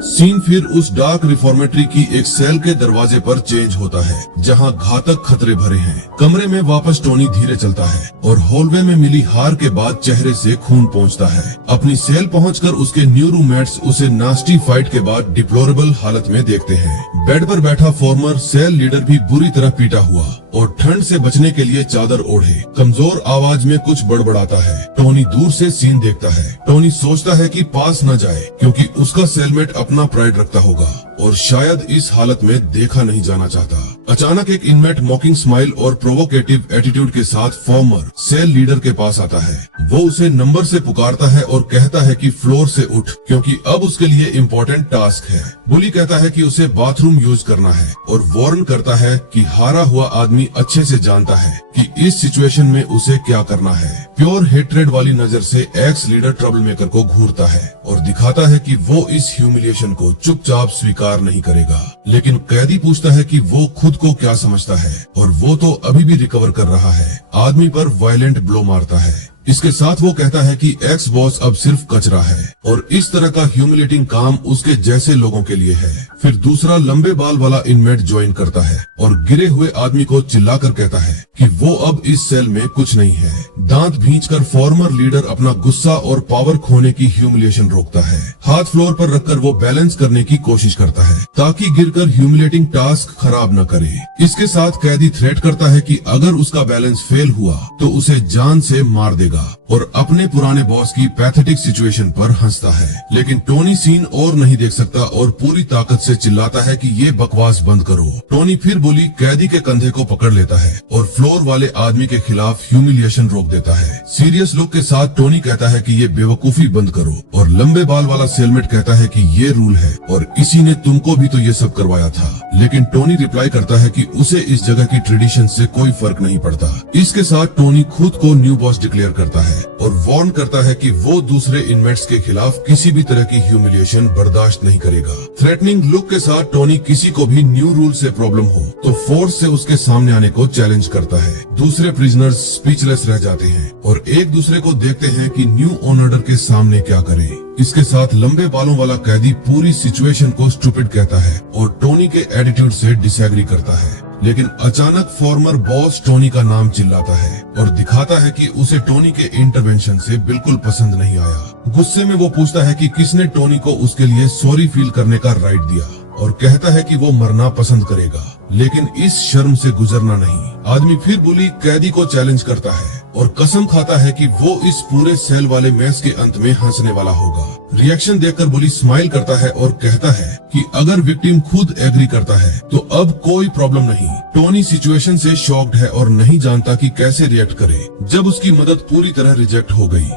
सीन फिर उस डार्क रिफॉर्मेटरी की एक सेल के दरवाजे पर चेंज होता है जहां घातक खतरे भरे हैं। कमरे में वापस टोनी धीरे चलता है और हॉलवे में मिली हार के बाद चेहरे से खून पहुंचता है। अपनी सेल पहुंचकर उसके न्यू रूममेट्स उसे नास्टी फाइट के बाद डिप्लोरेबल हालत में देखते हैं। बेड पर बैठा फॉर्मर सेल लीडर भी बुरी तरह पीटा हुआ और ठंड से बचने के लिए चादर ओढ़े कमजोर आवाज में कुछ बड़बड़ाता है। टोनी दूर से सीन देखता है। टोनी सोचता है कि पास न जाए क्योंकि उसका सेलमेट अपना प्राइड रखता होगा और शायद इस हालत में देखा नहीं जाना चाहता। अचानक एक इनमेट मॉकिंग स्माइल और प्रोवोकेटिव एटीट्यूड के साथ फॉर्मर सेल लीडर के पास आता है। वो उसे नंबर से पुकारता है और कहता है कि फ्लोर से उठ क्योंकि अब उसके लिए इम्पोर्टेंट टास्क है। बुली कहता है कि उसे बाथरूम यूज करना है और वार्न करता है कि हारा हुआ आदमी अच्छे से जानता है कि इस सिचुएशन में उसे क्या करना है। प्योर हेट्रेड वाली नजर से एक्स लीडर ट्रबल मेकर को घूरता है और दिखाता है कि वो इस ह्यूमिलिएशन को चुपचाप स्वीकार नहीं करेगा। लेकिन कैदी पूछता है कि वो खुद को क्या समझता है और वो तो अभी भी रिकवर कर रहा है। आदमी पर वायलेंट ब्लो मारता है। इसके साथ वो कहता है कि एक्स बॉस अब सिर्फ कचरा है और इस तरह का ह्यूमिलेटिंग काम उसके जैसे लोगों के लिए है। फिर दूसरा लंबे बाल वाला इनमेट ज्वाइन करता है और गिरे हुए आदमी को चिल्लाकर कहता है कि वो अब इस सेल में कुछ नहीं है। दांत भींचकर फॉर्मर लीडर अपना गुस्सा और पावर खोने की ह्यूमिलिएशन रोकता है। हाथ फ्लोर पर रखकर वो बैलेंस करने की कोशिश करता है ताकि गिरकर ह्यूमिलेटिंग टास्क खराब न करे। इसके साथ कैदी थ्रेट करता है कि अगर उसका बैलेंस फेल हुआ तो उसे जान से मार देगा और अपने पुराने बॉस की पैथेटिक सिचुएशन पर हंसता है। लेकिन टोनी सीन और नहीं देख सकता और पूरी ताकत से चिल्लाता है कि ये बकवास बंद करो। टोनी फिर बोली कैदी के कंधे को पकड़ लेता है और फ्लोर वाले आदमी के खिलाफ ह्यूमिलिएशन रोक देता है। सीरियस लुक के साथ टोनी कहता है कि ये बेवकूफी बंद करो और लंबे बाल वाला सेलमेट कहता है कि ये रूल है और इसी ने तुमको भी तो ये सब करवाया था। लेकिन टोनी रिप्लाई करता है कि उसे इस जगह की ट्रेडिशन से कोई फर्क नहीं पड़ता। इसके साथ टोनी खुद को न्यू बॉस डिक्लेयर करता है और वार्न करता है कि वो दूसरे इनमेट्स के खिलाफ किसी भी तरह की ह्यूमिलिएशन बर्दाश्त नहीं करेगा। थ्रेटनिंग लुक के साथ टोनी किसी को भी न्यू रूल से प्रॉब्लम हो तो फोर्स से उसके सामने आने को चैलेंज करता है। दूसरे प्रिजनर्स स्पीचलेस रह जाते हैं और एक दूसरे को देखते हैं कि न्यू ऑनर के सामने क्या करें। इसके साथ लंबे बालों वाला कैदी पूरी सिचुएशन को स्टूपिड कहता है और टोनी के एटीट्यूड से डिसएग्री करता है। लेकिन अचानक फॉर्मर बॉस टोनी का नाम चिल्लाता है और दिखाता है कि उसे टोनी के इंटरवेंशन से बिल्कुल पसंद नहीं आया। गुस्से में वो पूछता है कि किसने टोनी को उसके लिए सॉरी फील करने का राइट दिया और कहता है कि वो मरना पसंद करेगा, लेकिन इस शर्म से गुजरना नहीं। आदमी फिर बुली कैदी को चैलेंज करता है और कसम खाता है कि वो इस पूरे सेल वाले मैच के अंत में हंसने वाला होगा। रिएक्शन देखकर बुली स्माइल करता है और कहता है कि अगर विक्टिम खुद एग्री करता है तो अब कोई प्रॉब्लम नहीं। टोनी सिचुएशन से शॉक्ड है और नहीं जानता कि कैसे रिएक्ट करे जब उसकी मदद पूरी तरह रिजेक्ट हो गई।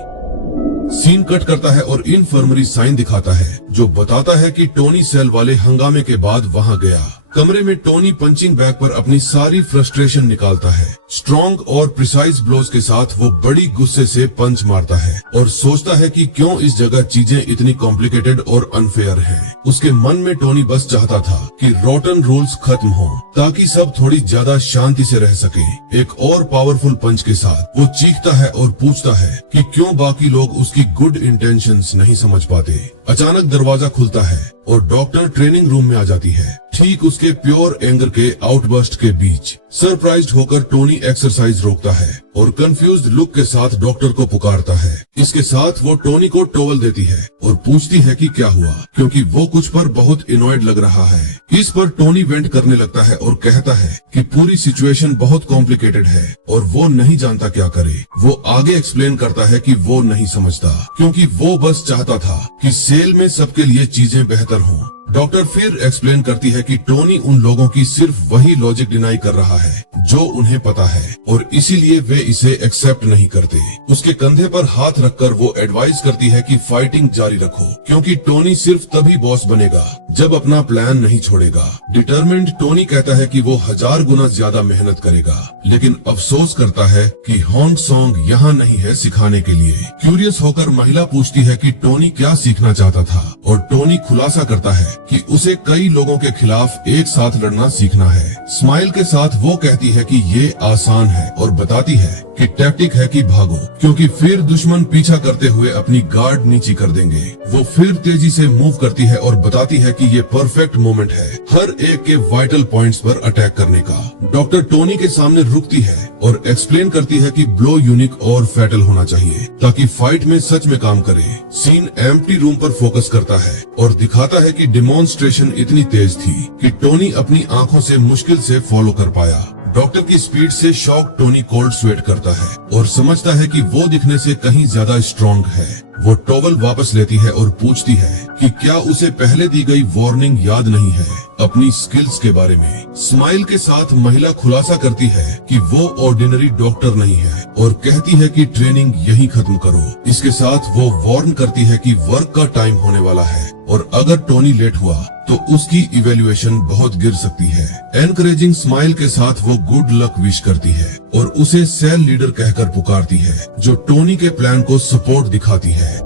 सीन कट करता है और इनफर्मरी साइन दिखाता है जो बताता है कि टोनी सेल वाले हंगामे के बाद वहां गया। कमरे में टोनी पंचिंग बैग पर अपनी सारी फ्रस्ट्रेशन निकालता है। स्ट्रॉन्ग और प्रिसाइज ब्लोज के साथ वो बड़ी गुस्से से पंच मारता है और सोचता है कि क्यों इस जगह चीजें इतनी कॉम्प्लिकेटेड और अनफेयर हैं। उसके मन में टोनी बस चाहता था कि रोटन रूल्स खत्म हो ताकि सब थोड़ी ज्यादा शांति से रह सके। एक और पावरफुल पंच के साथ वो चीखता है और पूछता है कि क्यों बाकी लोग उसकी गुड इंटेंशंस नहीं समझ पाते। अचानक दरवाजा खुलता है और डॉक्टर ट्रेनिंग रूम में आ जाती है, ठीक उसके प्योर एंगर के आउटबर्स्ट के बीच। सरप्राइज्ड होकर टोनी एक्सरसाइज रोकता है और कंफ्यूज्ड लुक के साथ डॉक्टर को पुकारता है। इसके साथ वो टोनी को टॉवल देती है और पूछती है कि क्या हुआ, क्योंकि वो कुछ पर बहुत इनॉयड लग रहा है। इस पर टोनी वेंट करने लगता है और कहता है कि पूरी सिचुएशन बहुत कॉम्प्लिकेटेड है और वो नहीं जानता क्या करे। वो आगे एक्सप्लेन करता है कि वो नहीं समझता क्योंकि वो बस चाहता था कि सेल में सबके लिए चीजें बेहतर हों। डॉक्टर फिर एक्सप्लेन करती है कि टोनी उन लोगों की सिर्फ वही लॉजिक डिनाई कर रहा है जो उन्हें पता है और इसीलिए वे इसे एक्सेप्ट नहीं करते। उसके कंधे पर हाथ रखकर वो एडवाइस करती है कि फाइटिंग जारी रखो क्योंकि टोनी सिर्फ तभी बॉस बनेगा जब अपना प्लान नहीं छोड़ेगा। डिटरमिन्ड टोनी कहता है कि वो 1000 गुना ज्यादा मेहनत करेगा, लेकिन अफसोस करता है कि हॉन्ग सॉन्ग यहाँ नहीं है सिखाने के लिए। क्यूरियस होकर महिला पूछती है कि टोनी क्या सीखना चाहता था और टोनी खुलासा करता है कि उसे कई लोगों के खिलाफ एक साथ लड़ना सीखना है। स्माइल के साथ वो कहती है कि ये आसान है और बताती है कि टैक्टिक है कि भागो क्योंकि फिर दुश्मन पीछा करते हुए अपनी गार्ड नीची कर देंगे। वो फिर तेजी से मूव करती है और बताती है कि ये परफेक्ट मोमेंट है हर एक के वाइटल पॉइंट्स पर अटैक करने का। डॉक्टर टोनी के सामने रुकती है और एक्सप्लेन करती है कि ब्लो यूनिक और फैटल होना चाहिए ताकि फाइट में सच में काम करे। सीन एम्प्टी रूम पर फोकस करता है और दिखाता है कि डेमोन्स्ट्रेशन इतनी तेज थी कि टोनी अपनी आंखों से मुश्किल से फॉलो कर पाया। डॉक्टर की स्पीड से शॉक टोनी कोल्ड स्वेट करता है और समझता है कि वो दिखने से कहीं ज्यादा स्ट्रॉन्ग है। वो टॉवल वापस लेती है और पूछती है कि क्या उसे पहले दी गई वार्निंग याद नहीं है अपनी स्किल्स के बारे में। स्माइल के साथ महिला खुलासा करती है कि वो ऑर्डिनरी डॉक्टर नहीं है और कहती है कि ट्रेनिंग यहीं खत्म करो। इसके साथ वो वार्न करती है कि वर्क का टाइम होने वाला है और अगर टोनी लेट हुआ तो उसकी इवैल्यूएशन बहुत गिर सकती है। एनकरेजिंग स्माइल के साथ वो गुड लक विश करती है और उसे सेल लीडर कहकर पुकारती है जो टोनी के प्लान को सपोर्ट दिखाती है।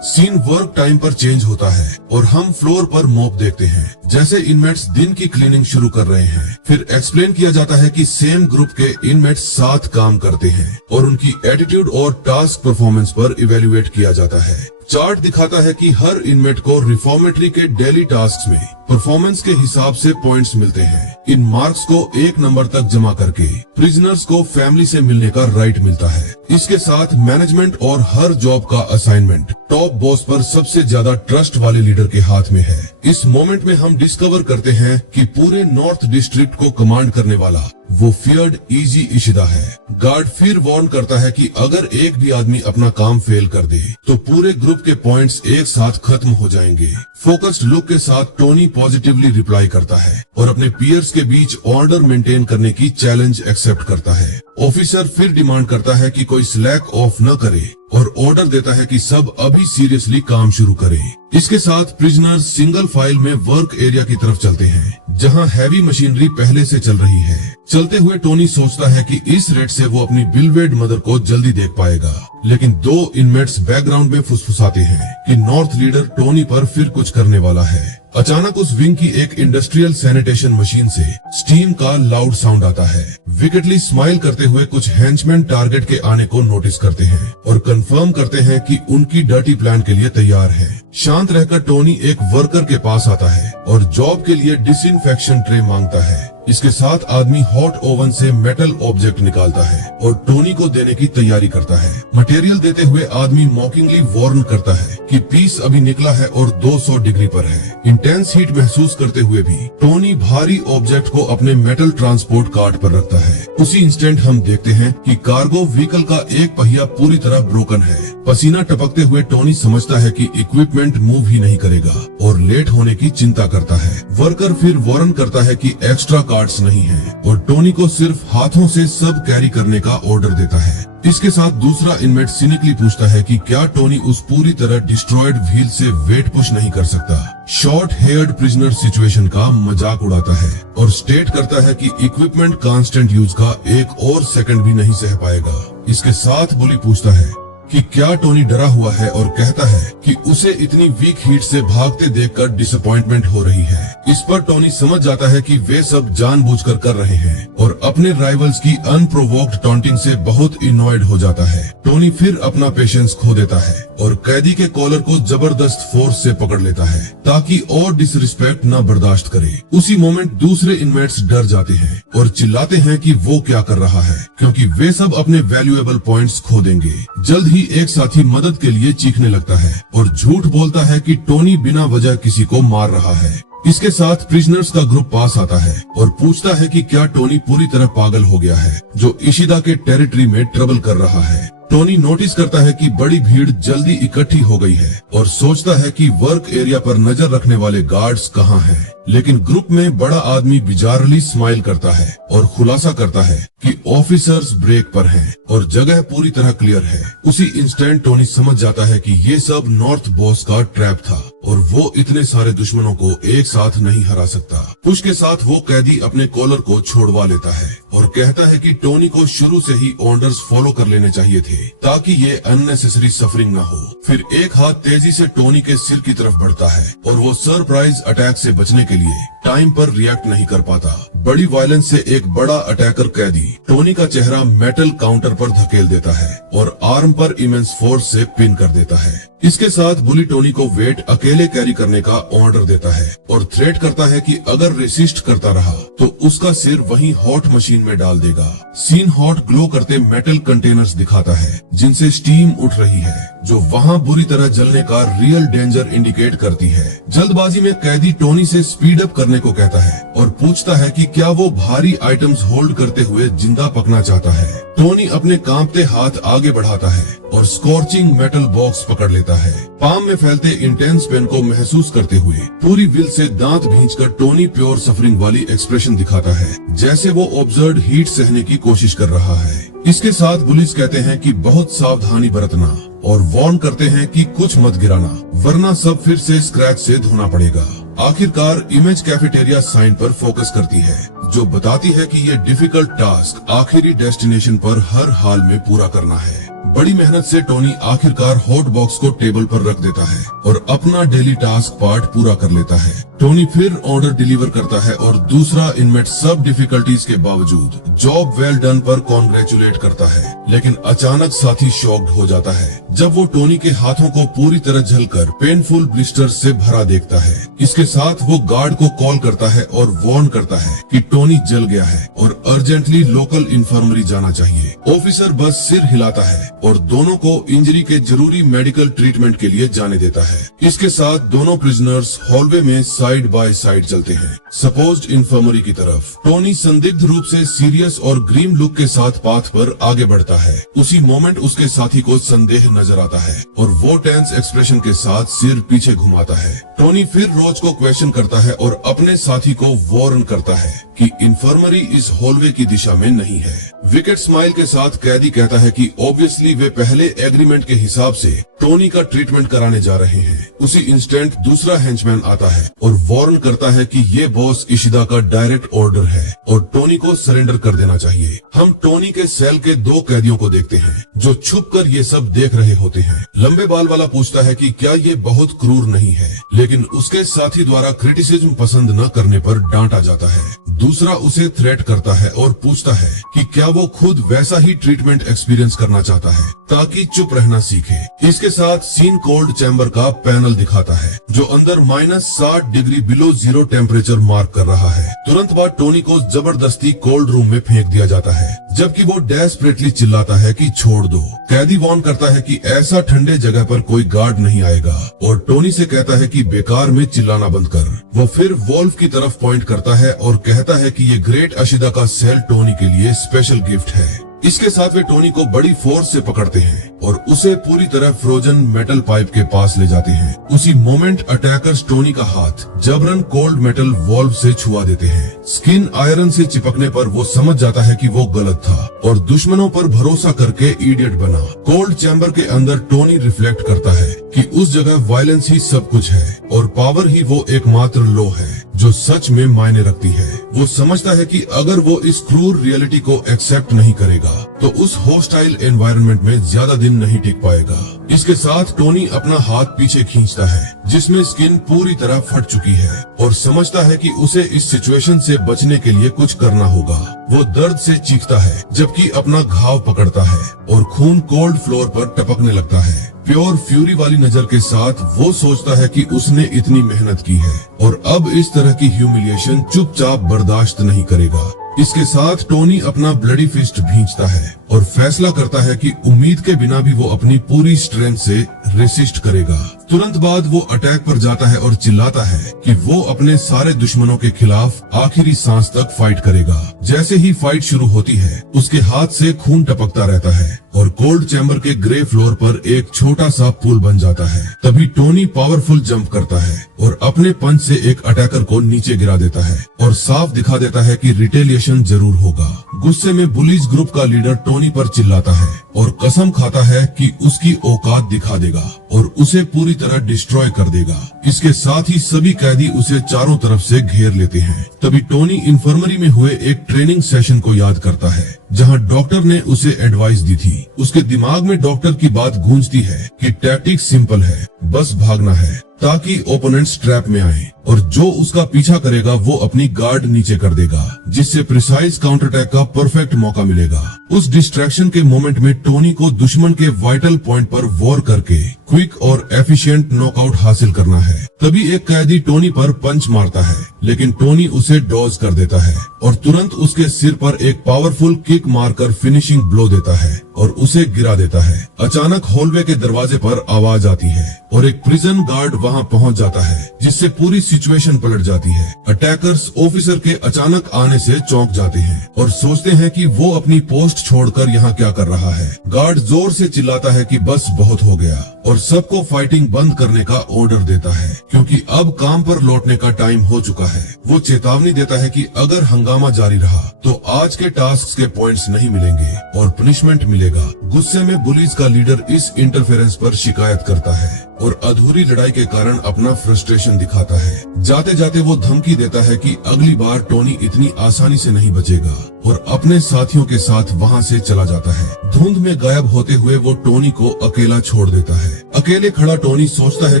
सीन वर्क टाइम पर चेंज होता है और हम फ्लोर पर मॉप देखते हैं जैसे इनमेट्स दिन की क्लीनिंग शुरू कर रहे हैं। फिर एक्सप्लेन किया जाता है कि सेम ग्रुप के इनमेट्स साथ काम करते हैं और उनकी एटीट्यूड और टास्क परफॉर्मेंस पर इवेल्युएट किया जाता है। चार्ट दिखाता है कि हर इनमेट को रिफॉर्मेटरी के डेली टास्क में परफॉर्मेंस के हिसाब से पॉइंट्स मिलते हैं। इन मार्क्स को 1 नंबर तक जमा करके प्रिजनर्स को फैमिली से मिलने का राइट मिलता है। इसके साथ मैनेजमेंट और हर जॉब का असाइनमेंट टॉप बॉस पर सबसे ज्यादा ट्रस्ट वाले लीडर के हाथ में है। इस मोमेंट में हम डिस्कवर करते हैं कि पूरे नॉर्थ डिस्ट्रिक्ट को कमांड करने वाला वो फियर्ड इजी इशिदा है। गार्ड फिर वार्न करता है कि अगर एक भी आदमी अपना काम फेल कर दे तो पूरे ग्रुप के पॉइंट्स एक साथ खत्म हो जाएंगे। फोकस्ड लुक के साथ टोनी पॉजिटिवली रिप्लाई करता है और अपने पीयर्स के बीच ऑर्डर मेंटेन करने की चैलेंज एक्सेप्ट करता है। ऑफिसर फिर डिमांड करता है कि कोई स्लैक ऑफ न करे और ऑर्डर देता है कि सब अभी सीरियसली काम शुरू करें। इसके साथ प्रिजनर्स सिंगल फाइल में वर्क एरिया की तरफ चलते हैं जहां हैवी मशीनरी पहले से चल रही है। चलते हुए टोनी सोचता है कि इस रेट से वो अपनी बिलवेड मदर को जल्दी देख पाएगा, लेकिन 2 इनमेट्स बैकग्राउंड में फुसफुसाते हैं कि नॉर्थ लीडर टोनी पर फिर कुछ करने वाला है। अचानक उस विंग की एक इंडस्ट्रियल सैनिटेशन मशीन से स्टीम का लाउड साउंड आता है। विकेटली स्माइल करते हुए कुछ हेंचमैन टारगेट के आने को नोटिस करते हैं और कंफर्म करते हैं कि उनकी डर्टी प्लान के लिए तैयार है। शांत रहकर टोनी एक वर्कर के पास आता है और जॉब के लिए डिसइंफेक्शन ट्रे मांगता है। इसके साथ आदमी हॉट ओवन से मेटल ऑब्जेक्ट निकालता है और टोनी को देने की तैयारी करता है। मटेरियल देते हुए आदमी मॉकिंगली वार्न करता है कि पीस अभी निकला है और 200 डिग्री पर है। इंटेंस हीट महसूस करते हुए भी टोनी भारी ऑब्जेक्ट को अपने मेटल ट्रांसपोर्ट कार्ट पर रखता है। उसी इंस्टेंट हम देखते हैं कि कार्गो व्हीकल का एक पहिया पूरी तरह ब्रोकन है। पसीना टपकते हुए टोनी समझता है कि इक्विपमेंट मूव ही नहीं करेगा और लेट होने की चिंता करता है। वर्कर फिर वार्न करता है कि एक्स्ट्रा कार्ड्स नहीं है और टोनी को सिर्फ हाथों से सब कैरी करने का ऑर्डर देता है। इसके साथ दूसरा इनमेट सिनिकली पूछता है कि क्या टोनी उस पूरी तरह डिस्ट्रॉयड व्हील से वेट पुश नहीं कर सकता। शॉर्ट हेयर्ड प्रिजनर सिचुएशन का मजाक उड़ाता है और स्टेट करता है कि इक्विपमेंट कांस्टेंट यूज का एक और सेकंड भी नहीं सह पाएगा। इसके साथ बुली पूछता है कि क्या टोनी डरा हुआ है और कहता है कि उसे इतनी वीक हीट से भागते देखकर डिसअपॉइंटमेंट हो रही है। इस पर टोनी समझ जाता है कि वे सब जानबूझकर कर रहे हैं और अपने राइवल्स की अनप्रोवोक्ड टॉन्टिंग से बहुत इनॉयड हो जाता है। टोनी फिर अपना पेशेंस खो देता है और कैदी के कॉलर को जबरदस्त फोर्स से पकड़ लेता है ताकि और डिसरिस्पेक्ट न बर्दाश्त करे। उसी मोमेंट दूसरे इनमेट्स डर जाते हैं और चिल्लाते हैं कि वो क्या कर रहा है, क्योंकि वे सब अपने वैल्यूएबल पॉइंट्स खो देंगे। जल्द ही एक साथी मदद के लिए चीखने लगता है और झूठ बोलता है कि टोनी बिना वजह किसी को मार रहा है। इसके साथ प्रिजनर्स का ग्रुप पास आता है और पूछता है कि क्या टोनी पूरी तरह पागल हो गया है जो इशिदा के टेरिटरी में ट्रबल कर रहा है। टोनी नोटिस करता है कि बड़ी भीड़ जल्दी इकट्ठी हो गई है और सोचता है कि वर्क एरिया पर नजर रखने वाले गार्ड्स कहाँ हैं। लेकिन ग्रुप में बड़ा आदमी बिजारली स्माइल करता है और खुलासा करता है कि ऑफिसर्स ब्रेक पर हैं और जगह पूरी तरह क्लियर है। उसी इंस्टेंट टोनी समझ जाता है कि ये सब नॉर्थ बॉस का ट्रैप था और वो इतने सारे दुश्मनों को एक साथ नहीं हरा सकता। पुश के साथ वो कैदी अपने कॉलर को छोड़वा लेता है और कहता है कि टोनी को शुरू से ही ऑर्डर्स फॉलो कर लेने चाहिए थे ताकि ये अननेसेसरी सफरिंग न हो। फिर एक हाथ तेजी से टोनी के सिर की तरफ बढ़ता है और वो सरप्राइज अटैक से बचने के लिए टाइम पर रिएक्ट नहीं कर पाता। बड़ी वायलेंस से एक बड़ा अटैकर कैदी टोनी का चेहरा मेटल काउंटर पर धकेल देता है और आर्म पर इमेंस फोर्स से पिन कर देता है। इसके साथ बुली टोनी को वेट अकेले कैरी करने का ऑर्डर देता है और थ्रेट करता है कि अगर रेसिस्ट करता रहा तो उसका सिर वहीं हॉट मशीन में डाल देगा। सीन हॉट ग्लो करते मेटल कंटेनर्स दिखाता है जिनसे स्टीम उठ रही है जो वहां बुरी तरह जलने का रियल डेंजर इंडिकेट करती है। जल्दबाजी में कैदी टोनी से स्पीड अप करने को कहता है और पूछता है कि क्या वो भारी आइटम्स होल्ड करते हुए जिंदा पकना चाहता है। टोनी अपने कांपते हाथ आगे बढ़ाता है और स्कॉर्चिंग मेटल बॉक्स पकड़ लेता है। पाम में फैलते इंटेंस पेन को महसूस करते हुए पूरी विल से दांत भींचकर टोनी प्योर सफरिंग वाली एक्सप्रेशन दिखाता है जैसे वो ऑब्जर्व्ड हीट सहने की कोशिश कर रहा है। इसके साथ पुलिस कहते हैं कि बहुत सावधानी बरतना और वार्न करते हैं कि कुछ मत गिराना वरना सब फिर से स्क्रैच से धोना पड़ेगा। आखिरकार इमेज कैफेटेरिया साइन पर फोकस करती है जो बताती है कि ये डिफिकल्ट टास्क आखिरी डेस्टिनेशन पर हर हाल में पूरा करना है। बड़ी मेहनत से टोनी आखिरकार हॉट बॉक्स को टेबल पर रख देता है और अपना डेली टास्क पार्ट पूरा कर लेता है। टोनी फिर ऑर्डर डिलीवर करता है और दूसरा इनमेट सब डिफिकल्टीज के बावजूद जॉब वेल डन पर कॉन्ग्रेचुलेट करता है। लेकिन अचानक साथी शॉक्ड हो जाता है जब वो टोनी के हाथों को पूरी तरह जलकर पेनफुल ब्लिस्टर्स से भरा देखता है। इसके साथ वो गार्ड को कॉल करता है और वार्न करता है कि टोनी जल गया है और अर्जेंटली लोकल इंफर्मरी जाना चाहिए। ऑफिसर बस सिर हिलाता है और दोनों को इंजरी के जरूरी मेडिकल ट्रीटमेंट के लिए जाने देता है। इसके साथ दोनों प्रिजनर्स हॉलवे में साइड बाय साइड चलते हैं सपोज्ड इंफर्मरी की तरफ। टोनी संदिग्ध रूप से सीरियस और ग्रीम लुक के साथ पाथ पर आगे बढ़ता है। उसी मोमेंट उसके साथी को संदेह नजर आता है और वो टेंस एक्सप्रेशन के साथ सिर पीछे घुमाता है। टोनी फिर रोज को क्वेश्चन करता है और अपने साथी को वार्न करता है कि इंफर्मरी इस हॉलवे की दिशा में नहीं है। विकेट स्माइल के साथ कैदी कहता है कि ऑब्वियसली वे पहले एग्रीमेंट के हिसाब से टोनी का ट्रीटमेंट कराने जा रहे हैं। उसी इंस्टेंट दूसरा हेंचमैन आता है और वार्न करता है कि ये बॉस इशिदा का डायरेक्ट ऑर्डर है और टोनी को सरेंडर कर देना चाहिए। हम टोनी के सेल के दो कैदियों को देखते हैं जो छुपकर ये सब देख रहे होते हैं। लंबे बाल वाला पूछता है कि क्या ये बहुत क्रूर नहीं है, लेकिन उसके साथी द्वारा क्रिटिसिज्म पसंद न करने पर डांटा जाता है। दूसरा उसे थ्रेट करता है और पूछता है कि क्या वो खुद वैसा ही ट्रीटमेंट एक्सपीरियंस करना चाहता है ताकि चुप रहना सीखे। इसके साथ सीन कोल्ड चैम्बर का पैनल दिखाता है जो अंदर -60 degree below zero temperature mark कर रहा है। तुरंत बाद टोनी को जबरदस्ती कोल्ड रूम में फेंक दिया जाता है, जबकि वो डेस्परेटली चिल्लाता है कि छोड़ दो। कैदी वार्न करता है कि ऐसा ठंडे जगह पर कोई गार्ड नहीं आएगा और टोनी से कहता है कि बेकार में चिल्लाना बंद कर। वो फिर वोल्फ की तरफ पॉइंट करता है और कहता है कि ये ग्रेट अशिदा का सेल टोनी के लिए स्पेशल गिफ्ट है। इसके साथ वे टोनी को बड़ी फोर्स से पकड़ते हैं और उसे पूरी तरह फ्रोजन मेटल पाइप के पास ले जाते हैं। उसी मोमेंट अटैकर्स टोनी का हाथ जबरन कोल्ड मेटल वॉल्व से छुआ देते हैं। स्किन आयरन से चिपकने पर वो समझ जाता है कि वो गलत था और दुश्मनों पर भरोसा करके इडियट बना। कोल्ड चैम्बर के अंदर टोनी रिफ्लेक्ट करता है कि उस जगह वायलेंस ही सब कुछ है और पावर ही वो एकमात्र लो है जो सच में मायने रखती है। वो समझता है कि अगर वो इस क्रूर रियलिटी को एक्सेप्ट नहीं करेगा तो उस होस्टाइल एनवायरनमेंट में ज्यादा दिन नहीं टिक पाएगा। इसके साथ टोनी अपना हाथ पीछे खींचता है जिसमें स्किन पूरी तरह फट चुकी है और समझता है कि उसे इस सिचुएशन से बचने के लिए कुछ करना होगा। वो दर्द से चीखता है जबकि अपना घाव पकड़ता है और खून कोल्ड फ्लोर पर टपकने लगता है। प्योर फ्यूरी वाली नजर के साथ वो सोचता है कि उसने इतनी मेहनत की है और अब इस तरह की ह्यूमिलिएशन चुपचाप बर्दाश्त नहीं करेगा। इसके साथ टोनी अपना ब्लडी फिस्ट भींचता है और फैसला करता है कि उम्मीद के बिना भी वो अपनी पूरी स्ट्रेंथ से रेसिस्ट करेगा। तुरंत बाद वो अटैक पर जाता है और चिल्लाता है कि वो अपने सारे दुश्मनों के खिलाफ आखिरी सांस तक फाइट करेगा। जैसे ही फाइट शुरू होती है उसके हाथ से खून टपकता रहता है और कोल्ड चैम्बर के ग्रे फ्लोर पर एक छोटा सा पुल बन जाता है। तभी टोनी पावरफुल जंप करता है और अपने पंच से एक अटैकर को नीचे गिरा देता है और साफ दिखा देता है कि रिटेलिएशन जरूर होगा। गुस्से में बुलीज ग्रुप का लीडर टोनी पर चिल्लाता है और कसम खाता है कि उसकी औकात दिखा देगा और उसे पूरी तरह डिस्ट्रॉय कर देगा। इसके साथ ही सभी कैदी उसे चारों तरफ से घेर लेते हैं। तभी टोनी इन्फर्मरी में हुए एक ट्रेनिंग सेशन को याद करता है जहां डॉक्टर ने उसे एडवाइस दी थी। उसके दिमाग में डॉक्टर की बात गूंजती है कि टैक्टिक सिंपल है, बस भागना है ताकि ओपोनेंट ट्रैप में आए और जो उसका पीछा करेगा वो अपनी गार्ड नीचे कर देगा जिससे प्रिसाइज काउंटर अटैक का परफेक्ट मौका मिलेगा। उस डिस्ट्रैक्शन के मोमेंट में टोनी को दुश्मन के वाइटल पॉइंट पर वॉर करके क्विक और एफिशिएंट नॉकआउट हासिल करना है। तभी एक कैदी टोनी पर पंच मारता है लेकिन टोनी उसे डॉज कर देता है और तुरंत उसके सिर पर एक पावरफुल किक मारकर फिनिशिंग ब्लो देता है और उसे गिरा देता है। अचानक हॉलवे के दरवाजे पर आवाज आती है और एक प्रिजन गार्ड वहां पहुंच जाता है जिससे पूरी सिचुएशन पलट जाती है। अटैकर्स ऑफिसर के अचानक आने से चौंक जाते हैं और सोचते हैं कि वो अपनी पोस्ट छोड़कर यहाँ क्या कर रहा है। गार्ड जोर से चिल्लाता है कि बस बहुत हो गया और सबको फाइटिंग बंद करने का ऑर्डर देता है क्योंकि अब काम पर लौटने का टाइम हो चुका है। वो चेतावनी देता है कि अगर हंगामा जारी रहा तो आज के टास्क के पॉइंट्स नहीं मिलेंगे और पनिशमेंट मिलेगा। गुस्से में पुलिस का लीडर इस इंटरफेरेंस पर शिकायत करता है और अधूरी लड़ाई के कारण अपना फ्रस्ट्रेशन दिखाता है। जाते जाते वो धमकी देता है कि अगली बार टोनी इतनी आसानी से नहीं बचेगा और अपने साथियों के साथ वहां से चला जाता है। धुंध में गायब होते हुए वो टोनी को अकेला छोड़ देता है। अकेले खड़ा टोनी सोचता है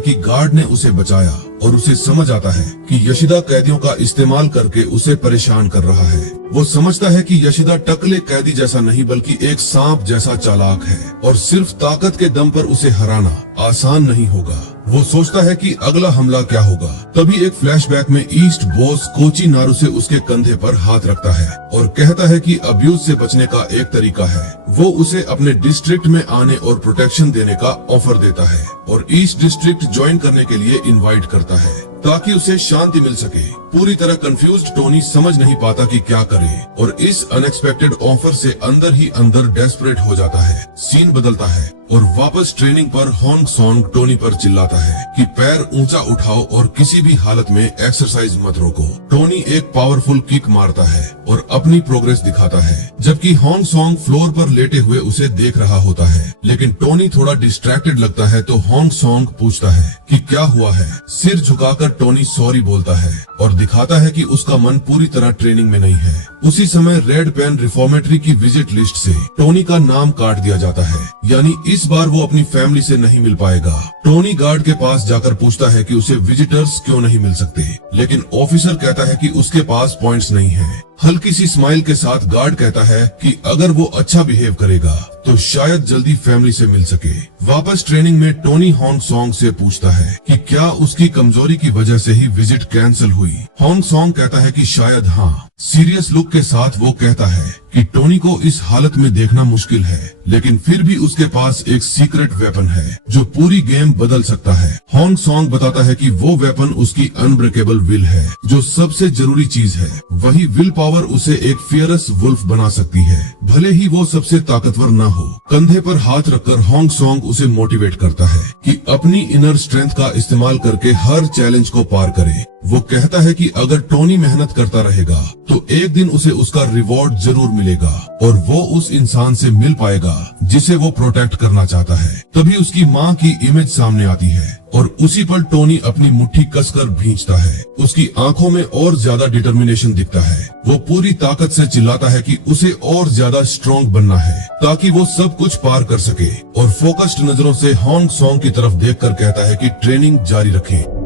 कि गार्ड ने उसे बचाया और उसे समझ आता है कि यशिदा कैदियों का इस्तेमाल करके उसे परेशान कर रहा है। वो समझता है कि यशिदा टकले कैदी जैसा नहीं बल्कि एक सांप जैसा चालाक है और सिर्फ ताकत के दम पर उसे हराना आसान नहीं होगा। वो सोचता है कि अगला हमला क्या होगा। तभी एक फ्लैशबैक में ईस्ट बॉस कोची नारू से उसके कंधे पर हाथ रखता है और कहता है कि अब्यूज से बचने का एक तरीका है। वो उसे अपने डिस्ट्रिक्ट में आने और प्रोटेक्शन देने का ऑफर देता है और ईस्ट डिस्ट्रिक्ट ज्वाइन करने के लिए इनवाइट करता है ताकि उसे शांति मिल सके। पूरी तरह कंफ्यूज्ड टोनी समझ नहीं पाता कि क्या करे और इस अनएक्सपेक्टेड ऑफर से अंदर ही अंदर डेस्परेट हो जाता है। सीन बदलता है और वापस ट्रेनिंग पर होंग सॉन्ग टोनी पर चिल्लाता है कि पैर ऊंचा उठाओ और किसी भी हालत में एक्सरसाइज मत रोको। टोनी एक पावरफुल किक मारता है और अपनी प्रोग्रेस दिखाता है जबकि होंग सॉन्ग फ्लोर पर लेटे हुए उसे देख रहा होता है। लेकिन टोनी थोड़ा डिस्ट्रैक्टेड लगता है तो होंग सॉन्ग पूछता है कि क्या हुआ है। सिर झुकाकर टोनी सॉरी बोलता है और दिखाता है कि उसका मन पूरी तरह ट्रेनिंग में नहीं है। उसी समय रेड पेन रिफॉर्मेटरी की विजिट लिस्ट से टोनी का नाम काट दिया जाता है, यानी इस बार वो अपनी फैमिली से नहीं मिल पाएगा। टोनी गार्ड के पास जाकर पूछता है कि उसे विजिटर्स क्यों नहीं मिल सकते, लेकिन ऑफिसर कहता है कि उसके पास पॉइंट्स नहीं है। हल्की सी स्माइल के साथ गार्ड कहता है कि अगर वो अच्छा बिहेव करेगा तो शायद जल्दी फैमिली से मिल सके। वापस ट्रेनिंग में टोनी होंग सॉन्ग से पूछता है कि क्या उसकी कमजोरी की वजह से ही विजिट कैंसिल हुई। होंग सॉन्ग कहता है कि शायद हाँ। सीरियस लुक के साथ वो कहता है कि टोनी को इस हालत में देखना मुश्किल है, लेकिन फिर भी उसके पास एक सीक्रेट वेपन है जो पूरी गेम बदल सकता है। होंग सॉन्ग बताता है कि वो वेपन उसकी अनब्रेकेबल विल है, जो सबसे जरूरी चीज है। वही विल पावर उसे एक फियरस वुल्फ बना सकती है, भले ही वो सबसे ताकतवर न हो। कंधे पर हाथ रखकर होंग सॉन्ग उसे मोटिवेट करता है कि अपनी इनर स्ट्रेंथ का इस्तेमाल करके हर चैलेंज को पार करे। वो कहता है कि अगर टोनी मेहनत करता रहेगा तो एक दिन उसे उसका रिवॉर्ड जरूर मिलेगा और वो उस इंसान से मिल पाएगा जिसे वो प्रोटेक्ट करना चाहता है। तभी उसकी माँ की इमेज सामने आती है और उसी पर टोनी अपनी मुट्ठी कसकर भींचता है। उसकी आंखों में और ज्यादा डिटर्मिनेशन दिखता है। वो पूरी ताकत से चिल्लाता है कि उसे और ज्यादा स्ट्रॉन्ग बनना है ताकि वो सब कुछ पार कर सके, और फोकस्ड नजरों से होंग सॉन्ग की तरफ देखकर कहता है कि ट्रेनिंग जारी रखें।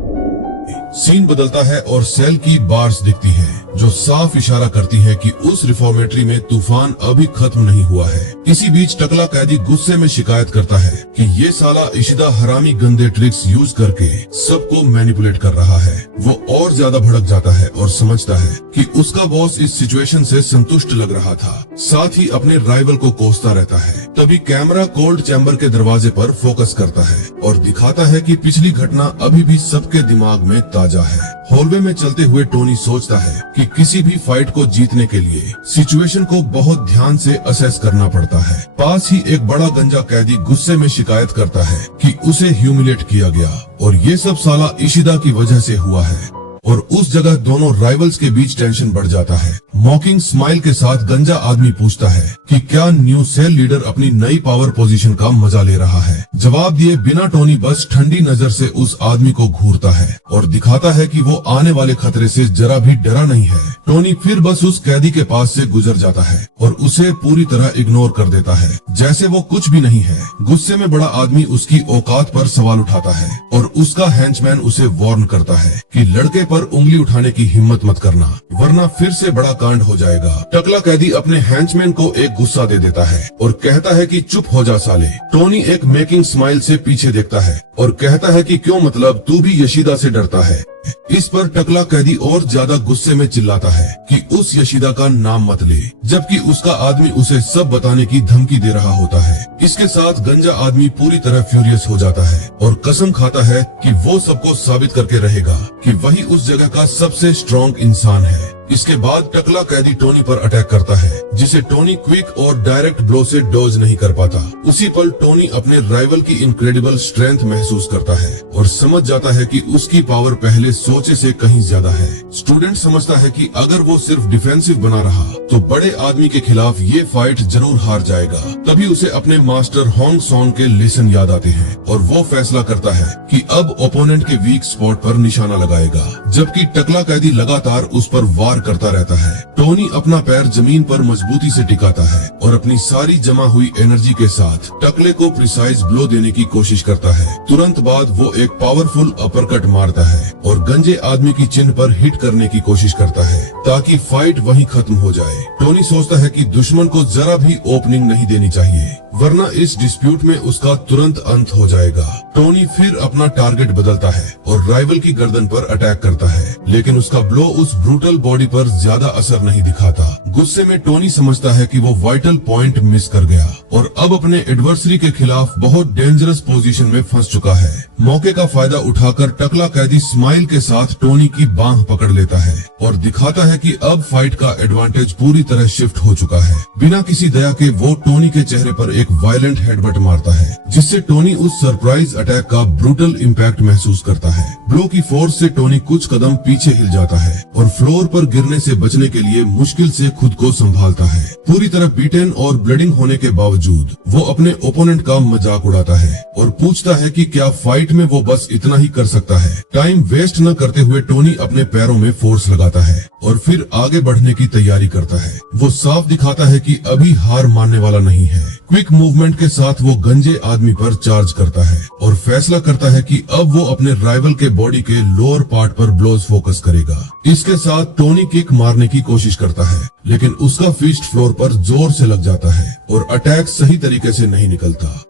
सीन बदलता है और सेल की बार्स दिखती हैं, जो साफ इशारा करती है कि उस रिफॉर्मेटरी में तूफान अभी खत्म नहीं हुआ है। इसी बीच टकला कैदी गुस्से में शिकायत करता है कि ये साला इशिदा हरामी गंदे ट्रिक्स यूज करके सबको मैनिपुलेट कर रहा है। वो और ज्यादा भड़क जाता है और समझता है कि उसका बॉस इस सिचुएशन से संतुष्ट लग रहा था, साथ ही अपने राइवल को कोसता रहता है। तभी कैमरा कोल्ड चैम्बर के दरवाजे पर फोकस करता है और दिखाता है कि पिछली घटना अभी भी सबके दिमाग में ताजा है। हॉलवे में चलते हुए टोनी सोचता है कि किसी भी फाइट को जीतने के लिए सिचुएशन को बहुत ध्यान से असेस करना पड़ता है। पास ही एक बड़ा गंजा कैदी गुस्से में शिकायत करता है कि उसे ह्यूमिलेट किया गया और ये सब साला इशिदा की वजह से हुआ है, और उस जगह दोनों राइवल्स के बीच टेंशन बढ़ जाता है। मॉकिंग स्माइल के साथ गंजा आदमी पूछता है कि क्या न्यू सेल लीडर अपनी नई पावर पोजीशन का मजा ले रहा है। जवाब दिए बिना टोनी बस ठंडी नजर से उस आदमी को घूरता है और दिखाता है कि वो आने वाले खतरे से जरा भी डरा नहीं है। टोनी फिर बस उस कैदी के पास से गुजर जाता है और उसे पूरी तरह इग्नोर कर देता है, जैसे वो कुछ भी नहीं है। गुस्से में बड़ा आदमी उसकी औकात पर सवाल उठाता है और उसका हैंचमैन उसे वार्न करता है कि लड़के पर उंगली उठाने की हिम्मत मत करना, वरना फिर से बड़ा कांड हो जाएगा। टकला कैदी अपने हैंचमैन को एक गुस्सा दे देता है और कहता है कि चुप हो जा साले। टोनी एक मेकिंग स्माइल से पीछे देखता है और कहता है कि क्यों, मतलब तू भी यशीदा से डरता है। इस पर टकला कैदी और ज्यादा गुस्से में चिल्लाता है कि उस यशीदा का नाम मत ले, जबकि उसका आदमी उसे सब बताने की धमकी दे रहा होता है। इसके साथ गंजा आदमी पूरी तरह फ्यूरियस हो जाता है और कसम खाता है कि वो सबको साबित करके रहेगा कि वही उस जगह का सबसे स्ट्रॉन्ग इंसान है। इसके बाद टकला कैदी टोनी पर अटैक करता है, जिसे टोनी क्विक और डायरेक्ट ब्लो से डॉज नहीं कर पाता। उसी पल टोनी अपने राइवल की इनक्रेडिबल स्ट्रेंथ महसूस करता है और समझ जाता है कि उसकी पावर पहले सोचे से कहीं ज्यादा है। स्टूडेंट समझता है कि अगर वो सिर्फ डिफेंसिव बना रहा तो बड़े आदमी के खिलाफ ये फाइट जरूर हार जाएगा। तभी उसे अपने मास्टर होंग सॉन्ग के लेसन याद आते हैं और वो फैसला करता है कि अब ओपोनेंट के वीक स्पॉट पर निशाना लगाएगा, जबकि टकला कैदी लगातार उस पर वार करता रहता है। टोनी अपना पैर जमीन पर मजबूती से टिकाता है और अपनी सारी जमा हुई एनर्जी के साथ टकले को प्रिसाइज ब्लो देने की कोशिश करता है। तुरंत बाद वो एक पावरफुल अपरकट मारता है और गंजे आदमी की चिन्ह पर हिट करने की कोशिश करता है ताकि फाइट वहीं खत्म हो जाए। टोनी सोचता है कि दुश्मन को जरा भी ओपनिंग नहीं देनी चाहिए, वरना इस डिस्प्यूट में उसका तुरंत अंत हो जाएगा। टोनी फिर अपना टारगेट बदलता है और राइवल की गर्दन पर अटैक करता है, लेकिन उसका ब्लो उस ब्रूटल बॉडी पर ज्यादा असर नहीं दिखाता। गुस्से में टोनी समझता है कि वो वाइटल पॉइंट मिस कर गया और अब अपने एडवर्सरी के खिलाफ बहुत डेंजरस पोजीशन में फंस चुका है। मौके का फायदा उठाकर टकला कैदी स्माइल के साथ टोनी की बांह पकड़ लेता है और दिखाता है कि अब फाइट का एडवांटेज पूरी तरह शिफ्ट हो चुका है। बिना किसी दया के वो टोनी के चेहरे पर एक एक वायलेंट हेडबट मारता है, जिससे टोनी उस सरप्राइज अटैक का ब्रूटल इम्पैक्ट महसूस करता है। ब्लो की फोर्स से टोनी कुछ कदम पीछे हिल जाता है और फ्लोर पर गिरने से बचने के लिए मुश्किल से खुद को संभालता है। पूरी तरह बीटन और ब्लीडिंग होने के बावजूद वो अपने ओपोनेंट का मजाक उड़ाता है और पूछता है कि क्या फाइट में वो बस इतना ही कर सकता है। टाइम वेस्ट न करते हुए टोनी अपने पैरों में फोर्स लगाता है और फिर आगे बढ़ने की तैयारी करता है। वो साफ दिखाता है कि अभी हार मानने वाला नहीं है। क्विक मूवमेंट के साथ वो गंजे आदमी पर चार्ज करता है और फैसला करता है कि अब वो अपने राइवल के बॉडी के लोअर पार्ट पर ब्लोज फोकस करेगा। इसके साथ टोनी किक मारने की कोशिश करता है, लेकिन उसका फिस्ट फ्लोर पर जोर से लग जाता है और अटैक सही तरीके से नहीं निकलता।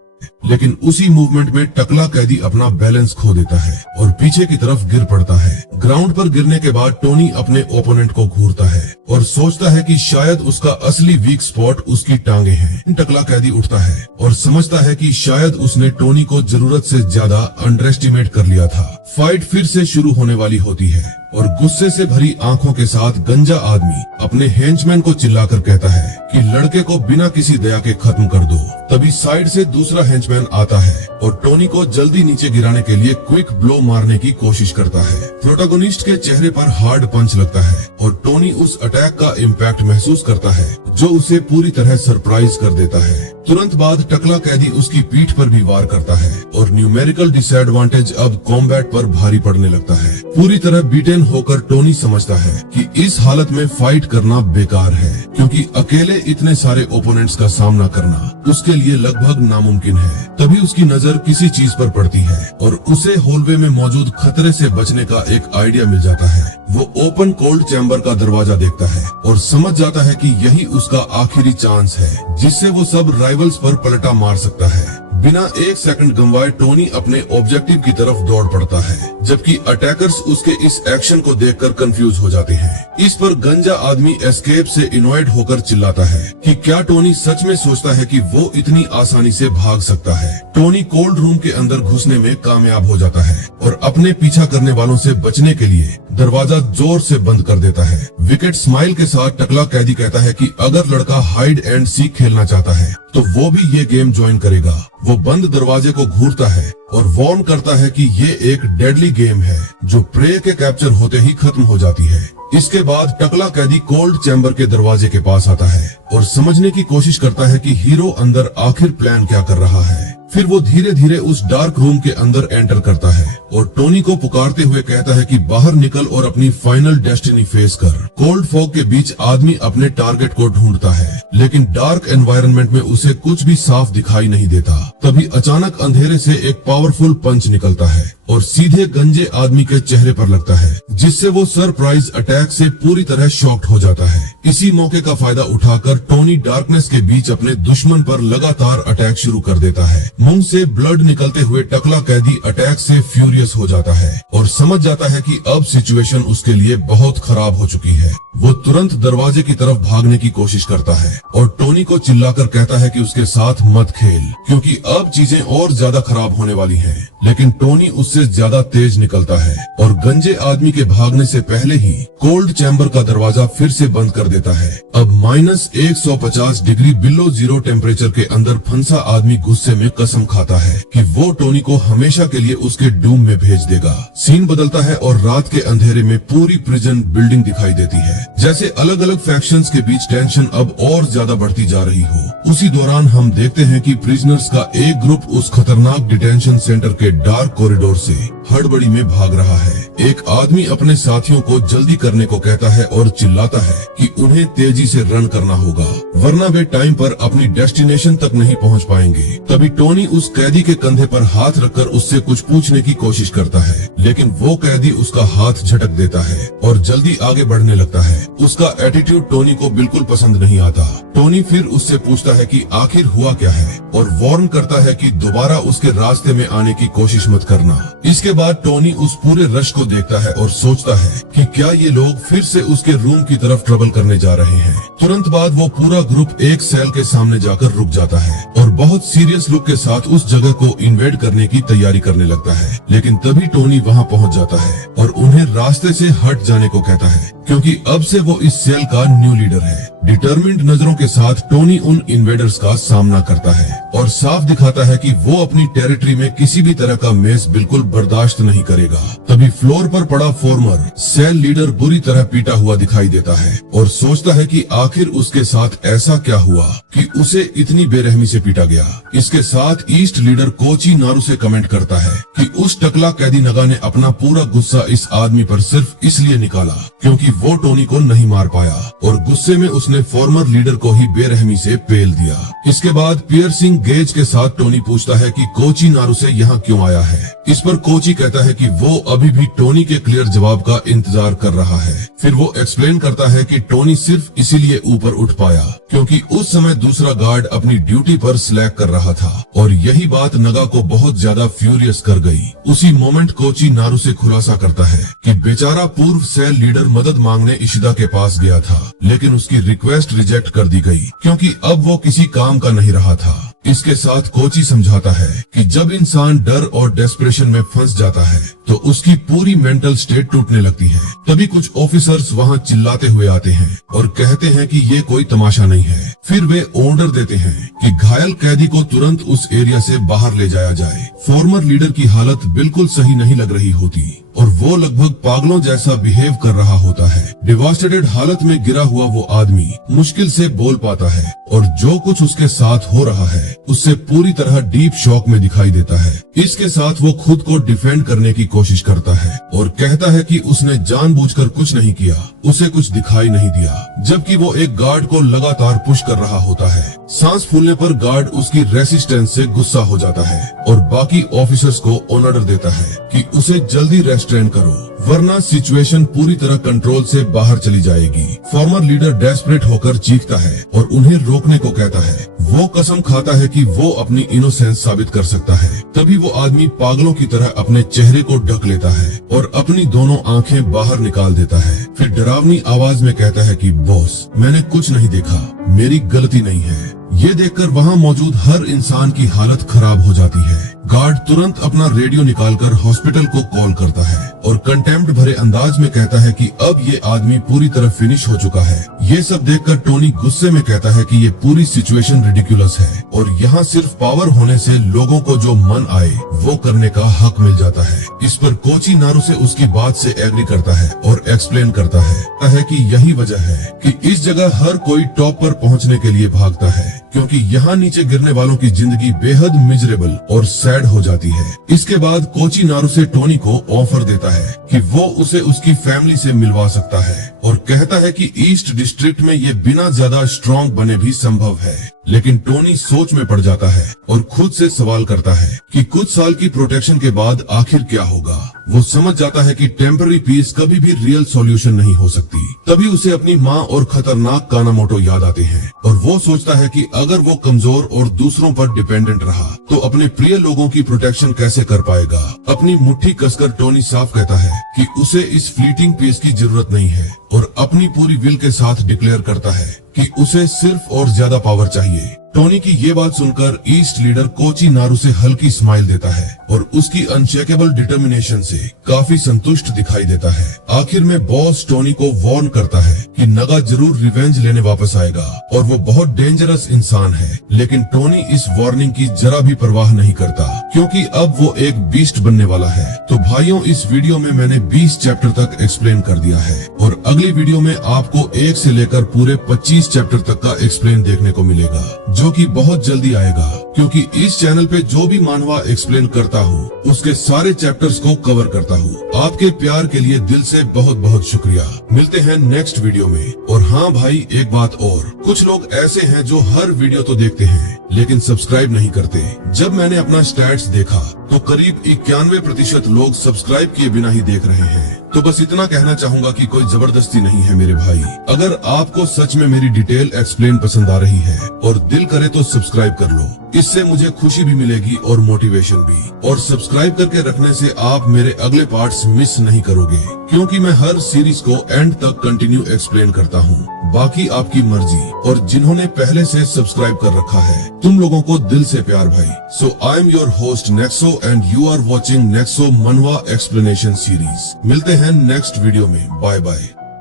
लेकिन उसी मूवमेंट में टकला कैदी अपना बैलेंस खो देता है और पीछे की तरफ गिर पड़ता है। ग्राउंड पर गिरने के बाद टोनी अपने ओपोनेंट को घूरता है और सोचता है कि शायद उसका असली वीक स्पॉट उसकी टांगे हैं। टकला कैदी उठता है और समझता है कि शायद उसने टोनी को जरूरत से ज्यादा अंडर एस्टिमेट कर लिया था। फाइट फिर से शुरू होने वाली होती है और गुस्से से भरी आंखों के साथ गंजा आदमी अपने हेंचमैन को चिल्लाकर कहता है कि लड़के को बिना किसी दया के खत्म कर दो। तभी साइड से दूसरा हेंचमैन आता है और टोनी को जल्दी नीचे गिराने के लिए क्विक ब्लो मारने की कोशिश करता है। प्रोटोगोनिस्ट के चेहरे पर हार्ड पंच लगता है और टोनी उस अटैक का इम्पैक्ट महसूस करता है जो उसे पूरी तरह सरप्राइज कर देता है। तुरंत बाद टकला कैदी उसकी पीठ पर भी वार करता है और न्यूमेरिकल डिसएडवांटेज अब कॉम्बैट पर भारी पड़ने लगता है। पूरी तरह बीटन होकर टोनी समझता है कि इस हालत में फाइट करना बेकार है, क्योंकि अकेले इतने सारे ओपोनेंट्स का सामना करना उसके लिए लगभग नामुमकिन है। तभी उसकी नजर किसी चीज पर पड़ती है और उसे हॉलवे में मौजूद खतरे से बचने का एक आइडिया मिल जाता है। वो ओपन कोल्ड चैम्बर का दरवाजा देखता है और समझ जाता है कि यही उसका आखिरी चांस है जिससे वो सब राइवल्स पर पलटा मार सकता है। बिना एक सेकंड गंवाए टोनी अपने ऑब्जेक्टिव की तरफ दौड़ पड़ता है, जबकि अटैकर्स उसके इस एक्शन को देखकर कंफ्यूज हो जाते हैं। इस पर गंजा आदमी एस्केप से इनवाइट होकर चिल्लाता है कि क्या टोनी सच में सोचता है कि वो इतनी आसानी से भाग सकता है। टोनी कोल्ड रूम के अंदर घुसने में कामयाब हो जाता है और अपने पीछा करने वालों से बचने के लिए दरवाजा जोर से बंद कर देता है। विकेट स्माइल के साथ टकला कैदी कहता है कि अगर लड़का हाइड एंड सीक खेलना चाहता है तो वो भी ये गेम ज्वाइन करेगा। वो बंद दरवाजे को घूरता है और वार्न करता है कि ये एक डेडली गेम है जो प्रे के कैप्चर होते ही खत्म हो जाती है। इसके बाद टकला कैदी कोल्ड चैम्बर के दरवाजे के पास आता है और समझने की कोशिश करता है कि हीरो अंदर आखिर प्लान क्या कर रहा है। फिर वो धीरे धीरे उस डार्क रूम के अंदर एंटर करता है और टोनी को पुकारते हुए कहता है कि बाहर निकल और अपनी फाइनल डेस्टिनी फेस कर। कोल्ड फॉग के बीच आदमी अपने टारगेट को ढूंढता है, लेकिन डार्क एनवायरनमेंट में उसे कुछ भी साफ दिखाई नहीं देता। तभी अचानक अंधेरे से एक पावरफुल पंच निकलता है और सीधे गंजे आदमी के चेहरे पर लगता है, जिससे वो सरप्राइज अटैक से पूरी तरह शॉक्ड हो जाता है। इसी मौके का फायदा उठाकर टोनी डार्कनेस के बीच अपने दुश्मन पर लगातार अटैक शुरू कर देता है। मुंह से ब्लड निकलते हुए टकला कैदी अटैक से फ्यूरियस हो जाता है और समझ जाता है कि अब सिचुएशन उसके लिए बहुत खराब हो चुकी है। वो तुरंत दरवाजे की तरफ भागने की कोशिश करता है और टोनी को चिल्लाकर कहता है कि उसके साथ मत खेल, क्योंकि अब चीजें और ज्यादा खराब होने वाली हैं। लेकिन टोनी उससे ज्यादा तेज निकलता है और गंजे आदमी के भागने से पहले ही कोल्ड चैम्बर का दरवाजा फिर से बंद कर देता है। अब -150 डिग्री बिलो जीरो टेम्परेचर के अंदर फंसा आदमी गुस्से में कसम खाता है कि वो टोनी को हमेशा के लिए उसके डूम में भेज देगा। सीन बदलता है और रात के अंधेरे में पूरी प्रिजन बिल्डिंग दिखाई देती है, जैसे अलग अलग फैक्शंस के बीच टेंशन अब और ज्यादा बढ़ती जा रही हो। उसी दौरान हम देखते हैं कि प्रिजनर्स का एक ग्रुप उस खतरनाक डिटेंशन सेंटर के डार्क कॉरिडोर से हड़बड़ी में भाग रहा है। एक आदमी अपने साथियों को जल्दी करने को कहता है और चिल्लाता है कि उन्हें तेजी से रन करना होगा, वरना वे टाइम पर अपनी डेस्टिनेशन तक नहीं पहुंच पाएंगे। तभी टोनी उस कैदी के कंधे पर हाथ रखकर उससे कुछ पूछने की कोशिश करता है, लेकिन वो कैदी उसका हाथ झटक देता है और जल्दी आगे बढ़ने लगता है। उसका एटीट्यूड टोनी को बिल्कुल पसंद नहीं आता। टोनी फिर उससे पूछता है कि आखिर हुआ क्या है और वार्न करता है कि दोबारा उसके रास्ते में आने की कोशिश मत करना। इसके बाद टोनी उस पूरे रश को देखता है और सोचता है कि क्या ये लोग फिर से उसके रूम की तरफ ट्रबल करने जा रहे हैं। तुरंत बाद वो पूरा ग्रुप एक सेल के सामने जाकर रुक जाता है और बहुत सीरियस लुक के साथ उस जगह को इन्वेड करने की तैयारी करने लगता है। लेकिन तभी टोनी वहाँ पहुँच जाता है और उन्हें रास्ते से हट जाने को कहता है, क्योंकि अब से वो इस सेल का न्यू लीडर है। डिटर्मिन्ड नजरों के साथ टोनी उन इन्वेडर्स का सामना करता है और साफ दिखाता है कि वो अपनी टेरिटरी में किसी भी तरह का मेस बिल्कुल बर्दाश्त नहीं करेगा। तभी फ्लोर पर पड़ा फॉर्मर सेल लीडर बुरी तरह पीटा हुआ दिखाई देता है और सोचता है कि आखिर उसके साथ ऐसा क्या हुआ कि उसे इतनी बेरहमी से पीटा गया। इसके साथ ईस्ट लीडर कोची नारू से कमेंट करता है कि उस टकला कैदी नगा ने अपना पूरा गुस्सा इस आदमी पर सिर्फ इसलिए निकाला क्योंकि वो टोनी को नहीं मार पाया और गुस्से में उसने फॉर्मर लीडर को ही बेरहमी से पेल दिया। इसके बाद पियर्सिंग गेज के साथ टोनी पूछता है कि कोची नारू से यहाँ क्यों आया है। इस पर कोची कहता है कि वो अभी भी टोनी के क्लियर जवाब का इंतजार कर रहा है। फिर वो एक्सप्लेन करता है कि टोनी सिर्फ इसीलिए ऊपर उठ पाया क्योंकि उस समय दूसरा गार्ड अपनी ड्यूटी पर स्लैक कर रहा था और यही बात नगा को बहुत ज्यादा फ्यूरियस कर गई। उसी मोमेंट कोची नारू से खुलासा करता है कि बेचारा पूर्व सेल लीडर मदद मांगने इशिदा के पास गया था, लेकिन उसकी रिक्वेस्ट रिजेक्ट कर दी गई क्योंकि अब वो किसी काम का नहीं रहा था। इसके साथ कोची समझाता है कि जब इंसान डर और डेस्परेशन में फंस जाता है तो उसकी पूरी मेंटल स्टेट टूटने लगती है। तभी कुछ ऑफिसर्स वहाँ चिल्लाते हुए आते हैं और कहते हैं कि ये कोई तमाशा नहीं है। फिर वे ऑर्डर देते हैं कि घायल कैदी को तुरंत उस एरिया से बाहर ले जाया जाए। फॉर्मर लीडर की हालत बिल्कुल सही नहीं लग रही होती और वो लगभग पागलों जैसा बिहेव कर रहा होता है। डिवास्टेटेड हालत में गिरा हुआ वो आदमी मुश्किल से बोल पाता है और जो कुछ उसके साथ हो रहा है उससे पूरी तरह डीप शॉक में दिखाई देता है। इसके साथ वो खुद को डिफेंड करने की कोशिश करता है और कहता है कि उसने जानबूझकर कुछ नहीं किया, उसे कुछ दिखाई नहीं दिया, जबकि वो एक गार्ड को लगातार पुश कर रहा होता है। सांस फूलने पर गार्ड उसकी रेसिस्टेंस से गुस्सा हो जाता है और बाकी ऑफिसर्स को ऑर्डर देता है कि उसे जल्दी रेस्ट्रेन करो वरना सिचुएशन पूरी तरह कंट्रोल से बाहर चली जाएगी। फॉर्मर लीडर डेस्परेट होकर चीखता है और उन्हें रोकने को कहता है। वो कसम खाता है कि वो अपनी इनोसेंस साबित कर सकता है। तभी वो आदमी पागलों की तरह अपने चेहरे को ढक लेता है और अपनी दोनों आंखें बाहर निकाल देता है। फिर डरावनी आवाज में कहता है कि बॉस, मैंने कुछ नहीं देखा, मेरी गलती नहीं है। ये देखकर वहाँ मौजूद हर इंसान की हालत खराब हो जाती है। गार्ड तुरंत अपना रेडियो निकालकर हॉस्पिटल को कॉल करता है और कंटेम्प्ट भरे अंदाज में कहता है कि अब ये आदमी पूरी तरह फिनिश हो चुका है। ये सब देखकर टोनी गुस्से में कहता है कि ये पूरी सिचुएशन रिडिकुलस है और यहाँ सिर्फ पावर होने से लोगों को जो मन आए वो करने का हक मिल जाता है। इस पर कोची नारू से उसकी बात से एग्री करता है और एक्सप्लेन करता है कि यही वजह है कि इस जगह हर कोई टॉप पर पहुँचने के लिए भागता है क्योंकि यहाँ नीचे गिरने वालों की जिंदगी बेहद मिजरेबल और सैड हो जाती है। इसके बाद कोची नारू से टोनी को ऑफर देता है कि वो उसे उसकी फैमिली से मिलवा सकता है और कहता है कि ईस्ट डिस्ट्रिक्ट में ये बिना ज्यादा स्ट्रॉन्ग बने भी संभव है। लेकिन टोनी सोच में पड़ जाता है और खुद से सवाल करता है कि कुछ साल की प्रोटेक्शन के बाद आखिर क्या होगा। वो समझ जाता है कि टेम्पररी पीस कभी भी रियल सॉल्यूशन नहीं हो सकती। तभी उसे अपनी माँ और खतरनाक कानामोटो याद आते हैं और वो सोचता है कि अगर वो कमजोर और दूसरों पर डिपेंडेंट रहा तो अपने प्रिय लोगों की प्रोटेक्शन कैसे कर पाएगा। अपनी मुट्ठी कसकर टोनी साफ कहता है कि उसे इस फ्लीटिंग पीस की जरूरत नहीं है और अपनी पूरी विल के साथ डिक्लेयर करता है कि उसे सिर्फ और ज्यादा पावर चाहिए। टोनी की ये बात सुनकर ईस्ट लीडर कोची नारू से हल्की स्माइल देता है और उसकी अनशेकेबल डिटर्मिनेशन से काफी संतुष्ट दिखाई देता है। आखिर में बॉस टोनी को वार्न करता है कि नगा जरूर रिवेंज लेने वापस आएगा और वो बहुत डेंजरस इंसान है। लेकिन टोनी इस वार्निंग की जरा भी परवाह नहीं करता क्योंकि अब वो एक बीस्ट बनने वाला है। तो भाइयों, इस वीडियो में मैंने 20 चैप्टर तक एक्सप्लेन कर दिया है और अगली वीडियो में आपको 1 से लेकर पूरे 25 चैप्टर तक का एक्सप्लेन देखने को मिलेगा, जो कि बहुत जल्दी आएगा क्योंकि इस चैनल पे जो भी मानवा एक्सप्लेन करता हूँ उसके सारे चैप्टर्स को कवर करता हूँ। आपके प्यार के लिए दिल से बहुत बहुत शुक्रिया। मिलते हैं नेक्स्ट वीडियो में। और हाँ भाई, एक बात और, कुछ लोग ऐसे हैं जो हर वीडियो तो देखते हैं लेकिन सब्सक्राइब नहीं करते। जब मैंने अपना स्टैट्स देखा तो करीब 91% लोग सब्सक्राइब किए बिना ही देख रहे हैं। तो बस इतना कहना चाहूंगा कि कोई जबरदस्ती नहीं है मेरे भाई। अगर आपको सच में मेरी डिटेल एक्सप्लेन पसंद आ रही है और दिल करे तो सब्सक्राइब कर लो। इससे मुझे खुशी भी मिलेगी और मोटिवेशन भी। और सब्सक्राइब करके रखने से आप मेरे अगले पार्ट्स मिस नहीं करोगे क्योंकि मैं हर सीरीज को एंड तक कंटिन्यू एक्सप्लेन करता हूँ। बाकी आपकी मर्जी। और जिन्होंने पहले से सब्सक्राइब कर रखा है तुम लोगों को दिल से प्यार भाई। So I am your host Nexo and you are watching Nexo manhwa explanation series. मिलते हैं नेक्स्ट वीडियो में। Bye bye.